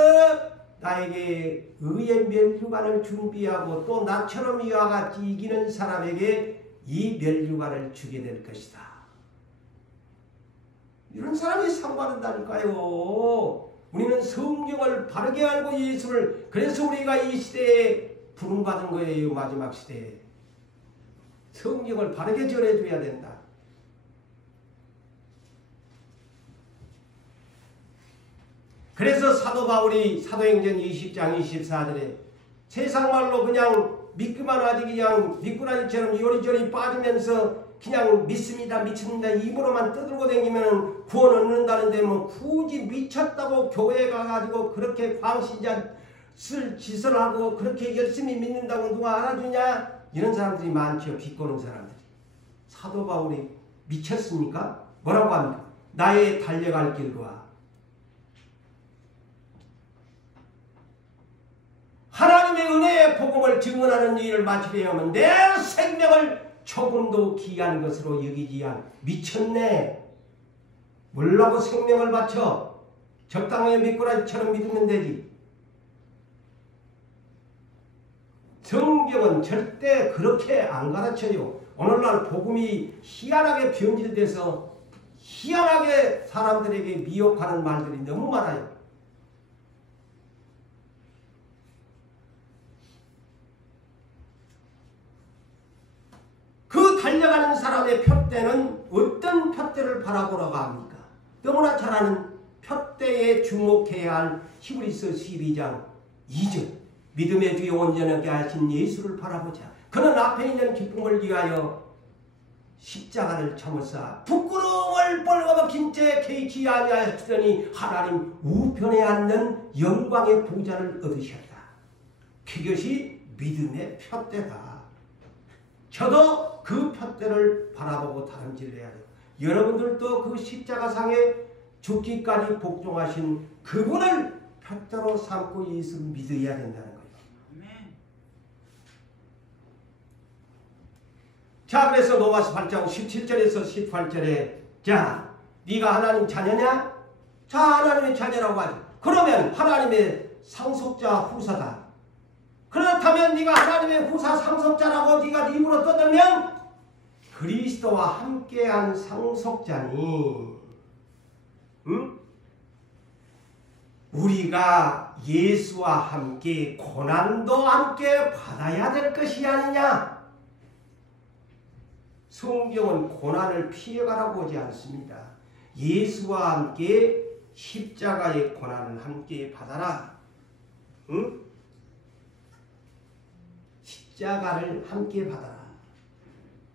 나에게 의의 면류관을 준비하고 또 나처럼 이와 같이 이기는 사람에게 이 면류관을 주게 될 것이다. 이런 사람이 상관한다니까요. 우리는 성경을 바르게 알고 예수를 그래서 우리가 이 시대에 부름받은 거예요. 마지막 시대에. 성경을 바르게 전해줘야 된다. 그래서 사도 바울이 사도행전 20장 24절에 세상 말로 그냥 믿기만 하지 그냥 미꾸라지처럼 요리조리 빠지면서 그냥 믿습니다 믿습니다 입으로만 떠들고 다니면 구원 얻는다는데 뭐 굳이 미쳤다고 교회 가가지고 그렇게 광신자 쓸 짓을 하고 그렇게 열심히 믿는다고 누가 알아주냐? 이런 사람들이 많죠. 비꼬는 사람들이. 사도 바울이 미쳤습니까? 뭐라고 합니까? 나의 달려갈 길과 하나님의 은혜의 복음을 증언하는 일을 마치려 하면 내 생명을 조금도 귀한 것으로 여기지 않. 미쳤네. 뭐라고 생명을 바쳐? 적당하게 미꾸라지처럼 믿으면 되지. 성경은 절대 그렇게 안 가르쳐요. 오늘날 복음이 희한하게 변질돼서 희한하게 사람들에게 미혹하는 말들이 너무 많아요. 그 달려가는 사람의 푯대는 어떤 푯대를 바라보라고 합니까? 너무나 잘 아는 푯대에 주목해야 할 히브리서 12장 2절. 믿음의 주에 온전하게 하신 예수를 바라보자. 그는 앞에 있는 기쁨을 위하여 십자가를 참으사 부끄러움을 벌거벗긴 채 개의치 아니하시더니 하나님 우편에 앉는 영광의 보좌를 얻으셨다. 그것이 믿음의 푯대다. 저도 그 푯대를 바라보고 다름질을 해야 돼요. 여러분들도 그 십자가상에 죽기까지 복종하신 그분을 푯대로 삼고 예수를 믿어야 된다는 거예요. 자, 그래서 로마서 8장 17절에서 18절에 자, 네가 하나님 자녀냐? 자, 하나님의 자녀라고 하지. 그러면 하나님의 상속자 후사다. 그렇다면 네가 하나님의 후사 상속자라고 네가 네 입으로 떠들면 그리스도와 함께한 상속자니 응? 우리가 예수와 함께 고난도 함께 받아야 될 것이 아니냐? 성경은 고난을 피해가라고 하지 않습니다. 예수와 함께 십자가의 고난을 함께 받아라. 응? 십자가를 함께 받아라.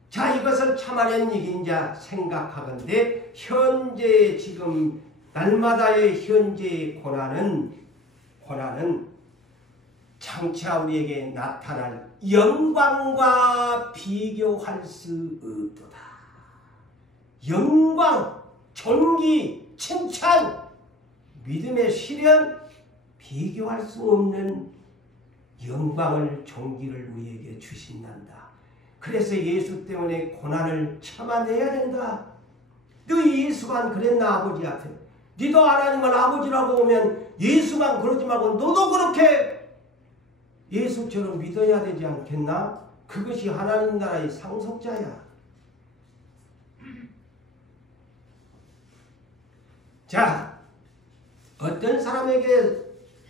자, 이것을 참아낸 일인자 생각하건대 현재 지금 날마다의 현재의 고난은 장차 우리에게 나타날 영광과 비교할 수 없도다. 영광, 존귀, 칭찬, 믿음의 시련, 비교할 수 없는 영광을, 존귀를 우리에게 주신단다. 그래서 예수 때문에 고난을 참아내야 된다. 너 예수만 그랬나 아버지 앞에? 너도 하나님을 아버지라고 보면 예수만 그러지 말고 너도 그렇게 예수처럼 믿어야 되지 않겠나? 그것이 하나님 나라의 상속자야. 자, 어떤 사람에게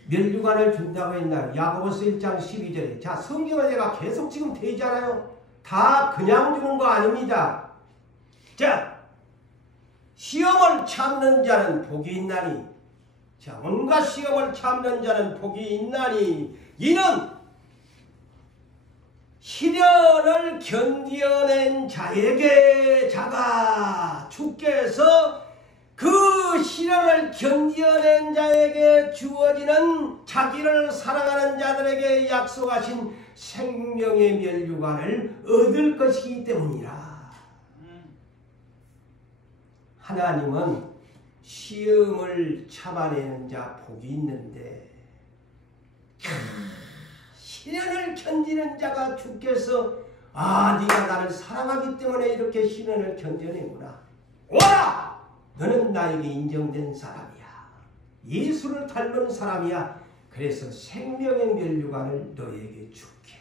면류관을 준다고 했나? 야고보서 1장 12절에. 자, 성경을 내가 계속 지금 대잖아요. 다 그냥 주는 거 아닙니다. 자, 시험을 참는 자는 복이 있나니. 자, 온갖 시험을 참는 자는 복이 있나니 이는 시련을 견뎌낸 자에게 자가 주께서 그 시련을 견뎌낸 자에게 주어지는 자기를 사랑하는 자들에게 약속하신 생명의 면류관을 얻을 것이기 때문이라. 하나님은 시험을 참아내는 자 복이 있는데 시련을 견디는 자가 주께서 네가 나를 사랑하기 때문에 이렇게 시련을 견뎌내구나. 오라! 너는 나에게 인정된 사람이야. 예수를 닮은 사람이야. 그래서 생명의 면류관을 너에게 줄게.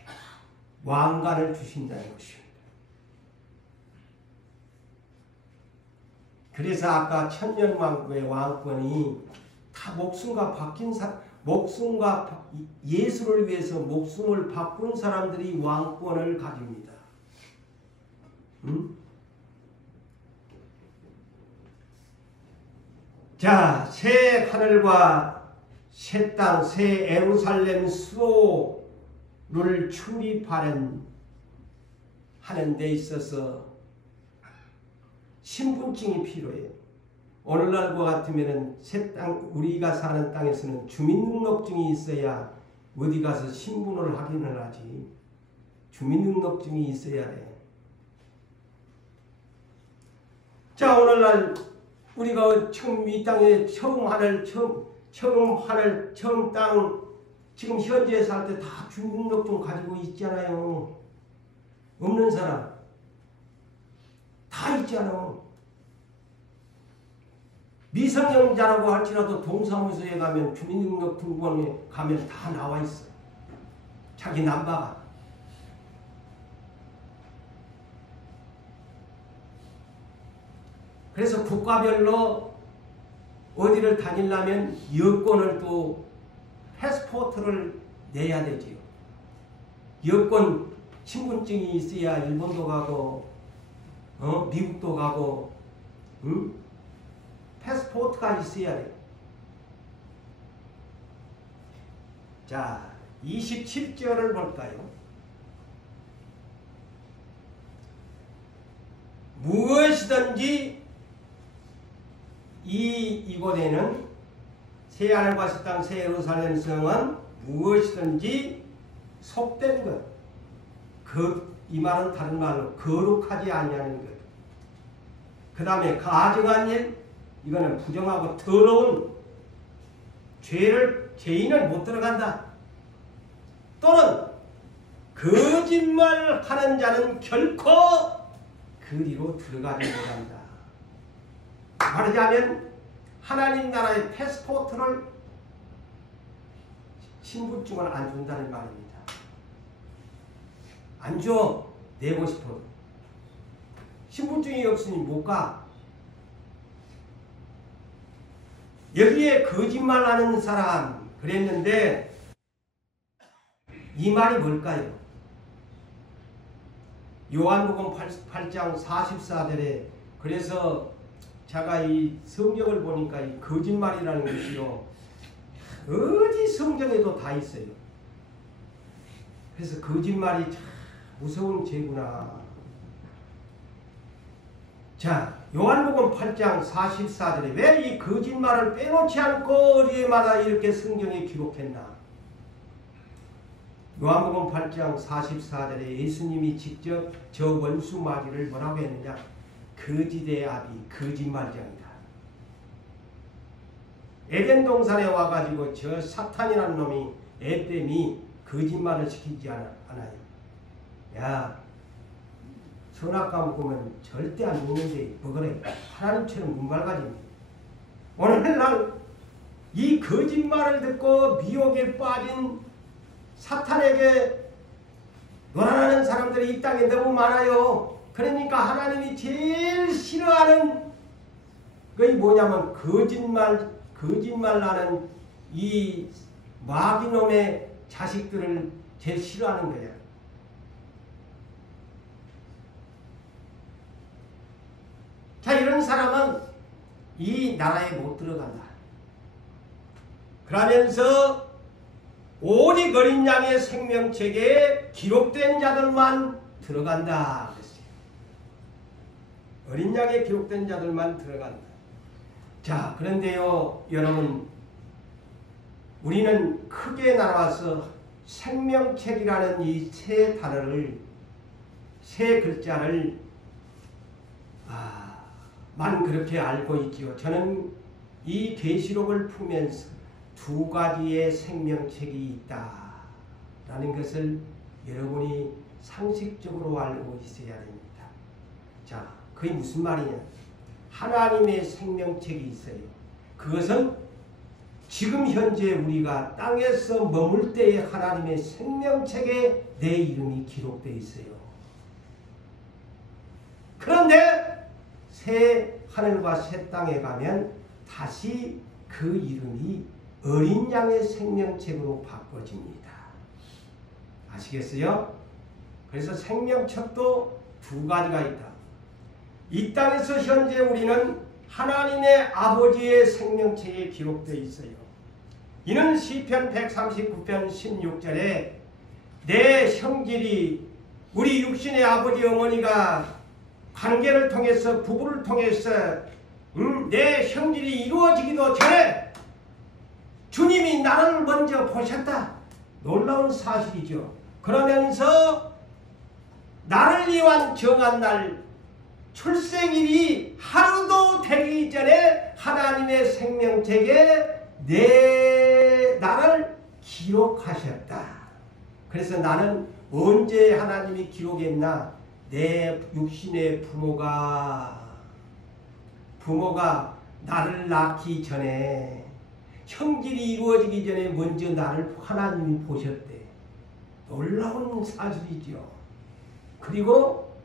왕관을 주신다는 것입니다. 그래서 아까 천년왕국의 왕권이 다 목숨과 바뀐 목숨과 예수를 위해서 목숨을 바꾼 사람들이 왕권을 가집니다. 자, 새 하늘과 새 땅, 새 예루살렘 수로를 출입하는 하는 데 있어서 신분증이 필요해요. 오늘날과 같으면은 우리가 사는 땅에서는 주민등록증이 있어야 어디 가서 신분을 확인을 하지. 주민등록증이 있어야 돼. 자, 오늘날 우리가 지금 이 땅에 처음 땅, 지금 현재 살 때 다 주민등록증 가지고 있잖아요. 없는 사람 다 있잖아. 미성년자라고 할지라도 동사무소에 가면 주민등록등본에 가면 다 나와 있어. 자기 남바가. 그래서 국가별로 어디를 다니려면 여권을 또 패스포트를 내야 되지요. 여권 신분증이 있어야 일본도 가고 미국도 가고 패스포트가 있어야 돼. 자, 27절을 볼까요? 무엇이든지 이곳에는 새하늘과 새 땅 새 예루살렘 성은 무엇이든지 속된 것, 이 말은 다른 말로 거룩하지 아니하는 것. 그 다음에 가증한 일, 이거는 부정하고 더러운 죄인은 못 들어간다. 또는 거짓말하는 자는 결코 그리로 들어가지 못한다. 말하자면 하나님 나라의 패스포트를 신분증을 안 준다는 말입니다. 안 줘. 내고 싶어도. 신분증이 없으니 못 가. 여기에 거짓말하는 사람 그랬는데 이 말이 뭘까요? 요한복음 8장 44절에 그래서 제가 이 성경을 보니까 이 거짓말이라는 것이요 어디 성경에도 다 있어요. 그래서 거짓말이 참 무서운 죄구나. 자, 요한복음 8장 44절에 왜 이 거짓말을 빼놓지 않고 어디에마다 이렇게 성경에 기록했나? 요한복음 8장 44절에 예수님이 직접 저 원수 마귀를 뭐라고 했느냐? 거짓의 아비, 거짓말장이다. 에덴 동산에 와가지고 저 사탄이라는 놈이 에뱀이 거짓말을 시키지 않아요. 야, 선악과 먹으면 절대 안 먹는데 먹으래. 하나님처럼 눈 밝아집니다. 오늘날 이 거짓말을 듣고 미혹에 빠진 사탄에게 놀아나는 사람들이 이 땅에 너무 많아요. 그러니까 하나님이 제일 싫어하는 그게 뭐냐면 거짓말 나는 이 마귀놈의 자식들을 제일 싫어하는 거야. 자, 이런 사람은 이 나라에 못 들어간다. 그러면서 오직 어린 양의 생명책에 기록된 자들만 들어간다. 어린 양에 기록된 자들만 들어간다. 자, 그런데요, 여러분, 우리는 크게 나눠서 생명책이라는 이 세 단어를, 세 글자를 만 그렇게 알고 있지요. 저는 이 계시록을 풀면서 두 가지의 생명책이 있다라는 것을 여러분이 상식적으로 알고 있어야 됩니다. 자, 그게 무슨 말이냐? 하나님의 생명책이 있어요. 그것은 지금 현재 우리가 땅에서 머물 때의 하나님의 생명책에 내 이름이 기록되어 있어요. 그런데 새 하늘과 새 땅에 가면 다시 그 이름이 어린 양의 생명책으로 바꿔집니다. 아시겠어요? 그래서 생명책도 두 가지가 있다. 이 땅에서 현재 우리는 하나님의 아버지의 생명책에 기록되어 있어요. 이는 시편 139편 16절에 내 형질이 우리 육신의 아버지 어머니가 관계를 통해서 부부를 통해서 내 형질이 이루어지기도 전에 주님이 나를 먼저 보셨다. 놀라운 사실이죠. 그러면서 나를 위한 정한 날 출생일이 하루도 되기 전에 하나님의 생명책에 나를 기록하셨다. 그래서 나는 언제 하나님이 기록했나? 내 육신의 부모가 나를 낳기 전에 형질이 이루어지기 전에 먼저 나를 하나님이 보셨대. 놀라운 사실이죠. 그리고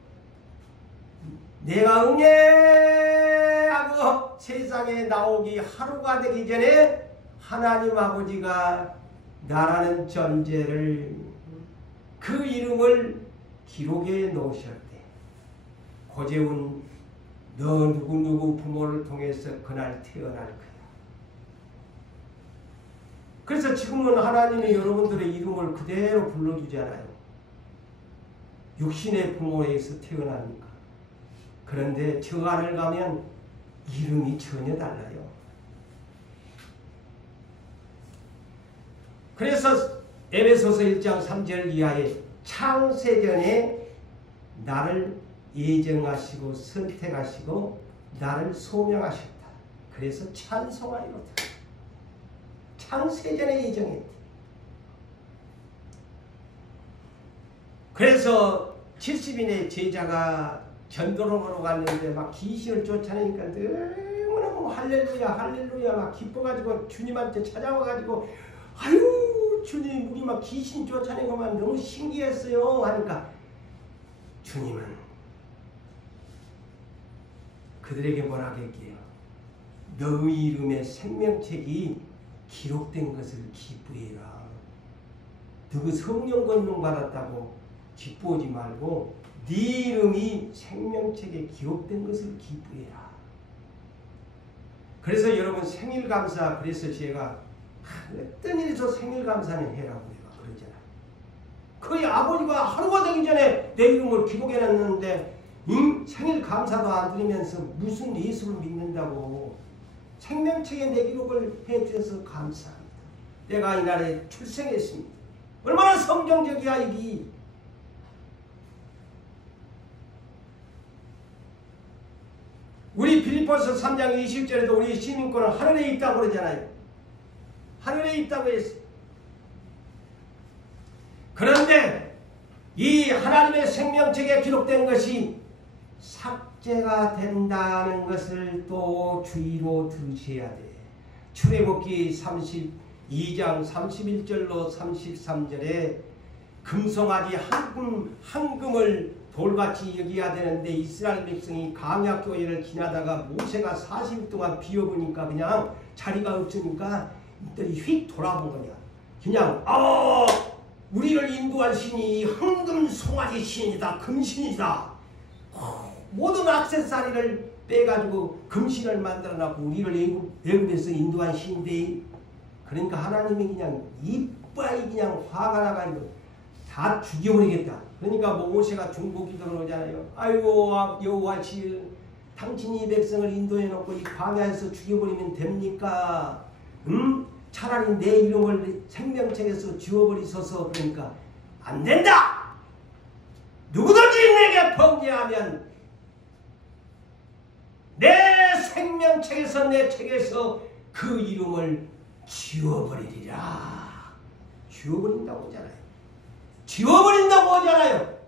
내가 응애하고 세상에 나오기 하루가 되기 전에 하나님 아버지가 나라는 존재를 그 이름을 기록해 놓으셨대. 고재훈 너 누구누구 부모를 통해서 그날 태어날 거야. 그래서 지금은 하나님이 여러분들의 이름을 그대로 불러주잖아요. 육신의 부모에서 태어나니까. 그런데 저 안을 가면 이름이 전혀 달라요. 그래서 에베소서 1장 3절 이하에 창세전에 나를 예정하시고 선택하시고 나를 소명하셨다. 그래서 찬송하리로다. 창세전에 예정했다. 그래서 70인의 제자가 전도로 갔는데 막 귀신을 쫓아내니까 너무너무 할렐루야 할렐루야 막 기뻐가지고 주님한테 찾아와가지고 아유 주님 우리 막 귀신 쫓아낸 것만 너무 신기했어요 하니까 주님은 그들에게 뭐라 했게요? 너의 이름의 생명책이 기록된 것을 기쁘해라. 너그 성령 권능 받았다고 기뻐하지 말고 네 이름이 생명책에 기록된 것을 기쁘해라. 그래서 여러분 생일감사 그래서 제가 어떤 일에서 생일감사는 해라고 내가 그러잖아. 거의 아버지가 하루가 되기 전에 내 이름을 기록해놨는데 생일감사도 안 드리면서 무슨 예수를 믿는다고. 생명책에 내 기록을 해주셔서 감사합니다. 내가 이 날에 출생했습니다. 얼마나 성경적이야 이게. 우리 빌립보서 3장 20절에도 우리 시민권은 하늘에 있다고 그러잖아요. 하늘에 있다고 했어. 그런데 이 하나님의 생명책에 기록된 것이 삭제가 된다는 것을 또 주의로 들으셔야 돼. 출애굽기 32장 31절로 33절에 금송아지 한 금을 돌같이 여겨야 되는데 이스라엘 백성이 강약교회를 지나다가 모세가 40일 동안 비워보니까 그냥 자리가 없으니까 이들이 휙 돌아본 거냐. 그냥 우리를 인도할 신이 황금 송아지 신이다. 금신이다. 모든 액세서리를 빼가지고 금신을 만들어놨고 우리를 애굽에서 인도한 신인데 그러니까 하나님이 그냥 이빨이 그냥 화가 나가지고 다 죽여버리겠다. 그러니까 모세가 중보기도를 하잖아요. 아이고 여호와시 당신이 이 백성을 인도해놓고 이 광야에서 죽여버리면 됩니까? 차라리 내 이름을 생명책에서 지워버리소서. 그러니까 안 된다. 누구든지 내게 범죄하면 내 생명책에서 내 책에서 그 이름을 지워버리리라. 지워버린다고 하잖아요. 지워버린다고 하잖아요.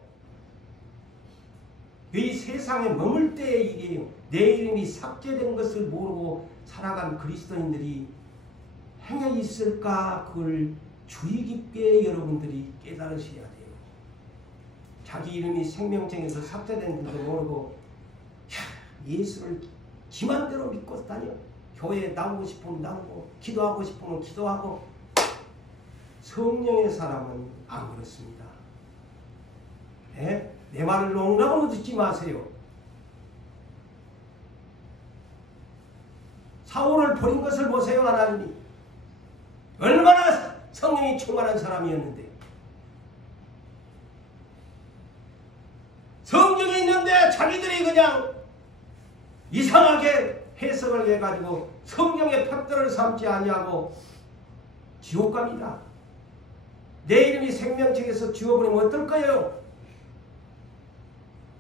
이 세상에 머물 때의 일이에요. 내 이름이 삭제된 것을 모르고 살아간 그리스도인들이 행여 있을까? 그걸 주의 깊게 여러분들이 깨달으셔야 돼요. 자기 이름이 생명책에서 삭제된 줄도 모르고 예수를 기만대로 믿고 다녀. 교회에 나오고 싶으면 나오고 기도하고 싶으면 기도하고. 성령의 사람은 안 그렇습니다. 네? 내 말을 농담으로 듣지 마세요. 사울을 버린 것을 보세요. 하나님이 얼마나 성령이 충만한 사람이었는데. 성경에 있는데 자기들이 사람들이 그냥 이상하게 해석을 해가지고 성경의 표들을 삼지 아니하고 지옥 갑니다. 내 이름이 생명책에서 지워버리면 어떨 거예요?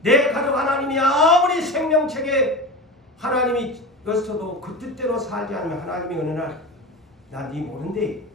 내 가족 하나님이 아무리 생명책에 하나님이 였어도 그 뜻대로 살지 않으면 하나님이 어느 날 나 네 모른대.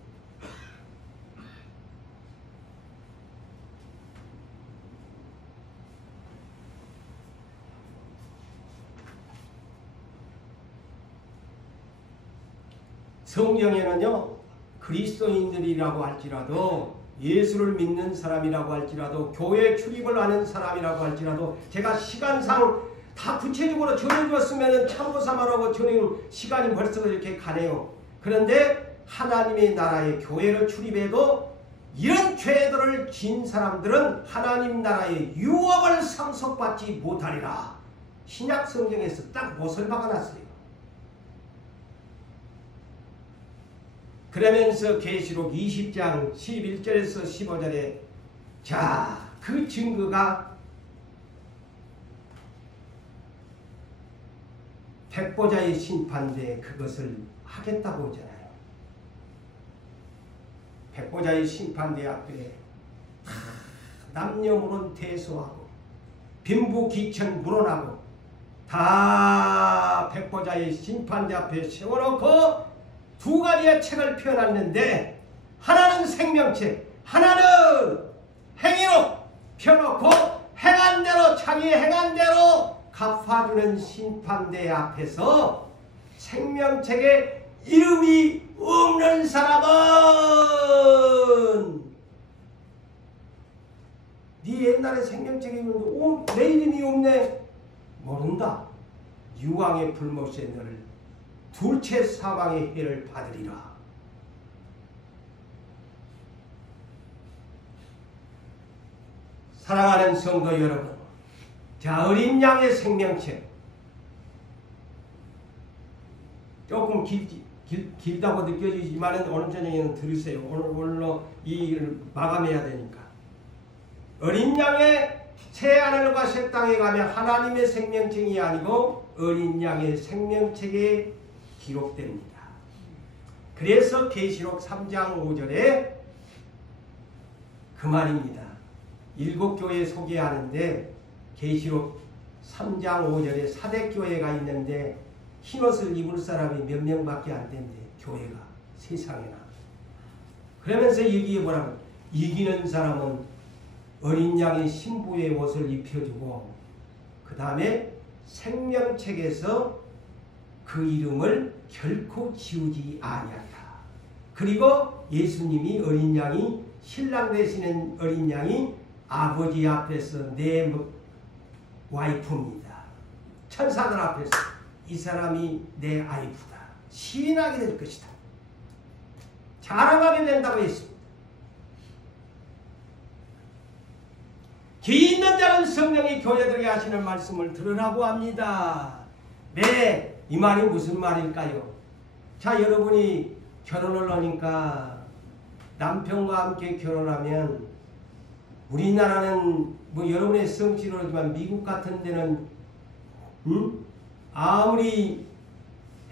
성경에는요, 그리스도인들이라고 할지라도 예수를 믿는 사람이라고 할지라도 교회 출입을 하는 사람이라고 할지라도 제가 시간상 다 구체적으로 전해주었으면 참고삼아라고 전해 시간이 벌써 이렇게 가네요. 그런데 하나님의 나라에 교회를 출입해도 이런 죄들을 진 사람들은 하나님 나라의 유업을 상속받지 못하리라. 신약 성경에서 딱 못을 박아놨어요. 그러면서 계시록 20장 11절에서 15절에 자, 그 증거가 백보자의 심판대에 그것을 하겠다고 하잖아요. 백보자의 심판대 앞에 남녀물은 퇴소하고 빈부귀천 물어나고 다 백보자의 심판대 앞에 세워놓고 두 가지의 책을 펴놨는데 하나는 생명책, 하나는 행위로 펴놓고 행한 대로 자기 행한 대로 갚아주는 심판대 앞에서 생명책에 이름이 없는 사람은 네 옛날에 생명책에 있는데 내 이름이 없네 모른다. 유황의 불못에 너를 둘째 사망의 해를 받으리라. 사랑하는 성도 여러분, 자, 어린 양의 생명책 조금 길다고 느껴지지만 오늘 저녁에는 들으세요. 오늘로 이 일을 마감해야 되니까. 어린 양의 새 하늘과 새 땅에 가면 하나님의 생명책이 아니고 어린 양의 생명책에 기록됩니다. 그래서 계시록 3장 5절에 그 말입니다. 7교회 소개하는데 계시록 3장 5절에 사대교회가 있는데 흰옷을 입을 사람이 몇 명밖에 안 된대. 교회가 세상에나. 그러면서 여기에 뭐라고 이기는 사람은 어린 양의 신부의 옷을 입혀주고 그 다음에 생명책에서 그 이름을 결코 지우지 아니하리라. 그리고 예수님이 어린 양이 신랑 되시는 어린 양이 아버지 앞에서 내 와이프입니다. 천사들 앞에서 이 사람이 내 아이프다. 시인하게 될 것이다. 자랑하게 된다고 했습니다. 기 있는 자는 성령이 교회들에게 하시는 말씀을 들으라고 합니다. 네, 이 말이 무슨 말일까요? 자, 여러분이 결혼을 하니까 남편과 함께 결혼하면 우리나라는 뭐 여러분의 성취를 하지만 미국 같은 데는 아무리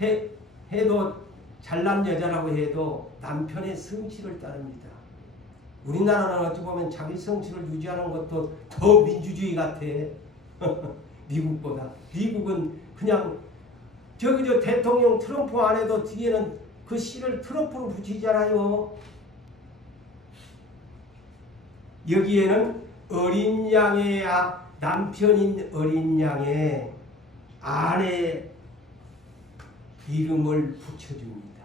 해도 잘난 여자라고 해도 남편의 성취를 따릅니다. 우리나라는 어찌 보면 자기 성취를 유지하는 것도 더 민주주의 같아. 미국보다. 미국은 그냥 저 대통령 트럼프 안 해도 뒤에는 그 씨를 트럼프로 붙이잖아요. 여기에는 어린 양의 남편인 어린 양의 아내 이름을 붙여줍니다.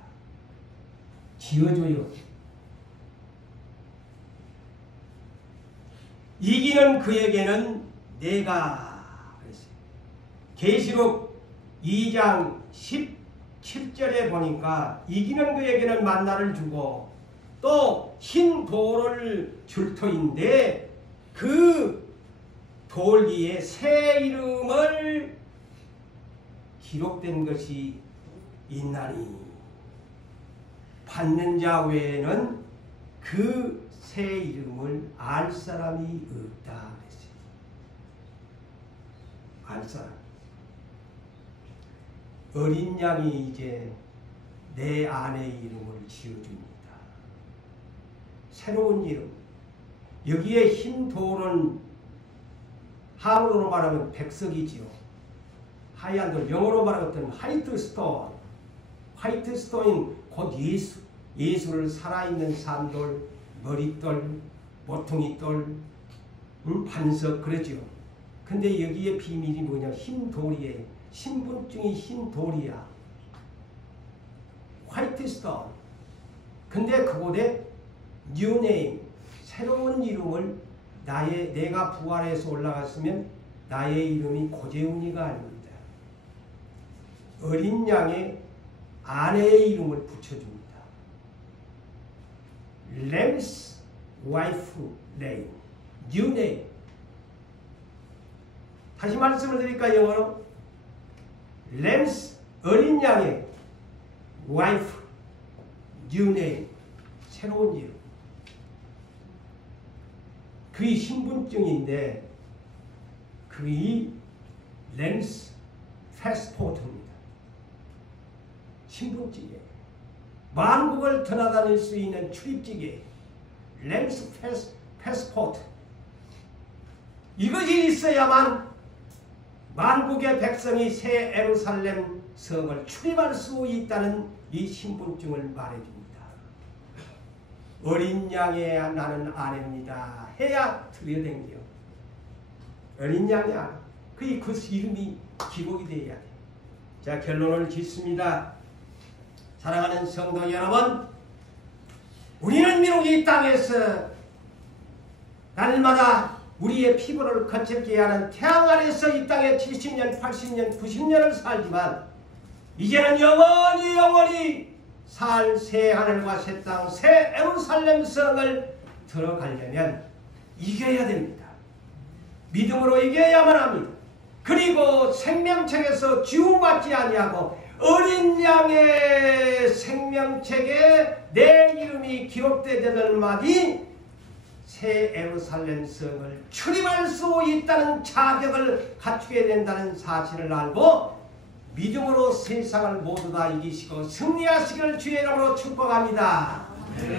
지어줘요. 이기는 그에게는 내가 그랬어요. 계시록 2장 17절에 보니까 이기는 그에게는 만나를 주고 또 흰 돌을 줄 터인데 그 돌 위에 새 이름을 기록된 것이 있나니 받는 자 외에는 그 새 이름을 알 사람이 없다. 알 사람. 어린 양이 이제 내 아내의 이름을 지어줍니다. 새로운 이름. 여기에 흰 돌은 한국어로 말하면 백석이지요. 하얀 돌, 영어로 말하면 화이트 스톤. 화이트 스톤인 곧 예수를 살아있는 산돌, 머릿돌, 모퉁이돌, 반석 그러죠. 근데 여기에 비밀이 뭐냐? 흰 돌이에요. 신분증이 흰 돌이야. 화이트 스톤. 근데 그곳에 new name, 새로운 이름을 내가 부활해서 올라갔으면 나의 이름이 고재훈이가 아닙니다. 어린 양의 아내의 이름을 붙여줍니다. Lamb's wife name, new name. 다시 말씀을 드릴까 영어로? Lamb's 어린 양의 wife, new name, 새로운 이름. 그의 신분증인데 그의 램스 패스포트입니다. 신분증이에요. 만국을 드나다닐 수 있는 출입증이에요. 램스 패스포트. 이것이 있어야만 만국의 백성이 새 예루살렘 성을 출입할 수 있다는 이 신분증을 말해줍니다. 어린 양의 나는 아내입니다. 해야 들여댕겨. 어린 양의 아내. 그 이름이 기록이 되어야 돼. 자, 결론을 짓습니다. 사랑하는 성도 여러분, 우리는 비록 이 땅에서 날마다 우리의 피부를 거칠게 하는 태양 아래서 이 땅에 70년, 80년, 90년을 살지만 이제는 영원히 살 새 하늘과 새 땅, 새 예루살렘 성을 들어가려면 이겨야 됩니다. 믿음으로 이겨야만 합니다. 그리고 생명책에서 지움받지 아니하고 어린 양의 생명책에 내 이름이 기록되는 날이 새 예루살렘 성을 출입할 수 있다는 자격을 갖추게 된다는 사실을 알고 믿음으로 세상을 모두 다 이기시고 승리하시기를 주의 이름으로 축복합니다. 네.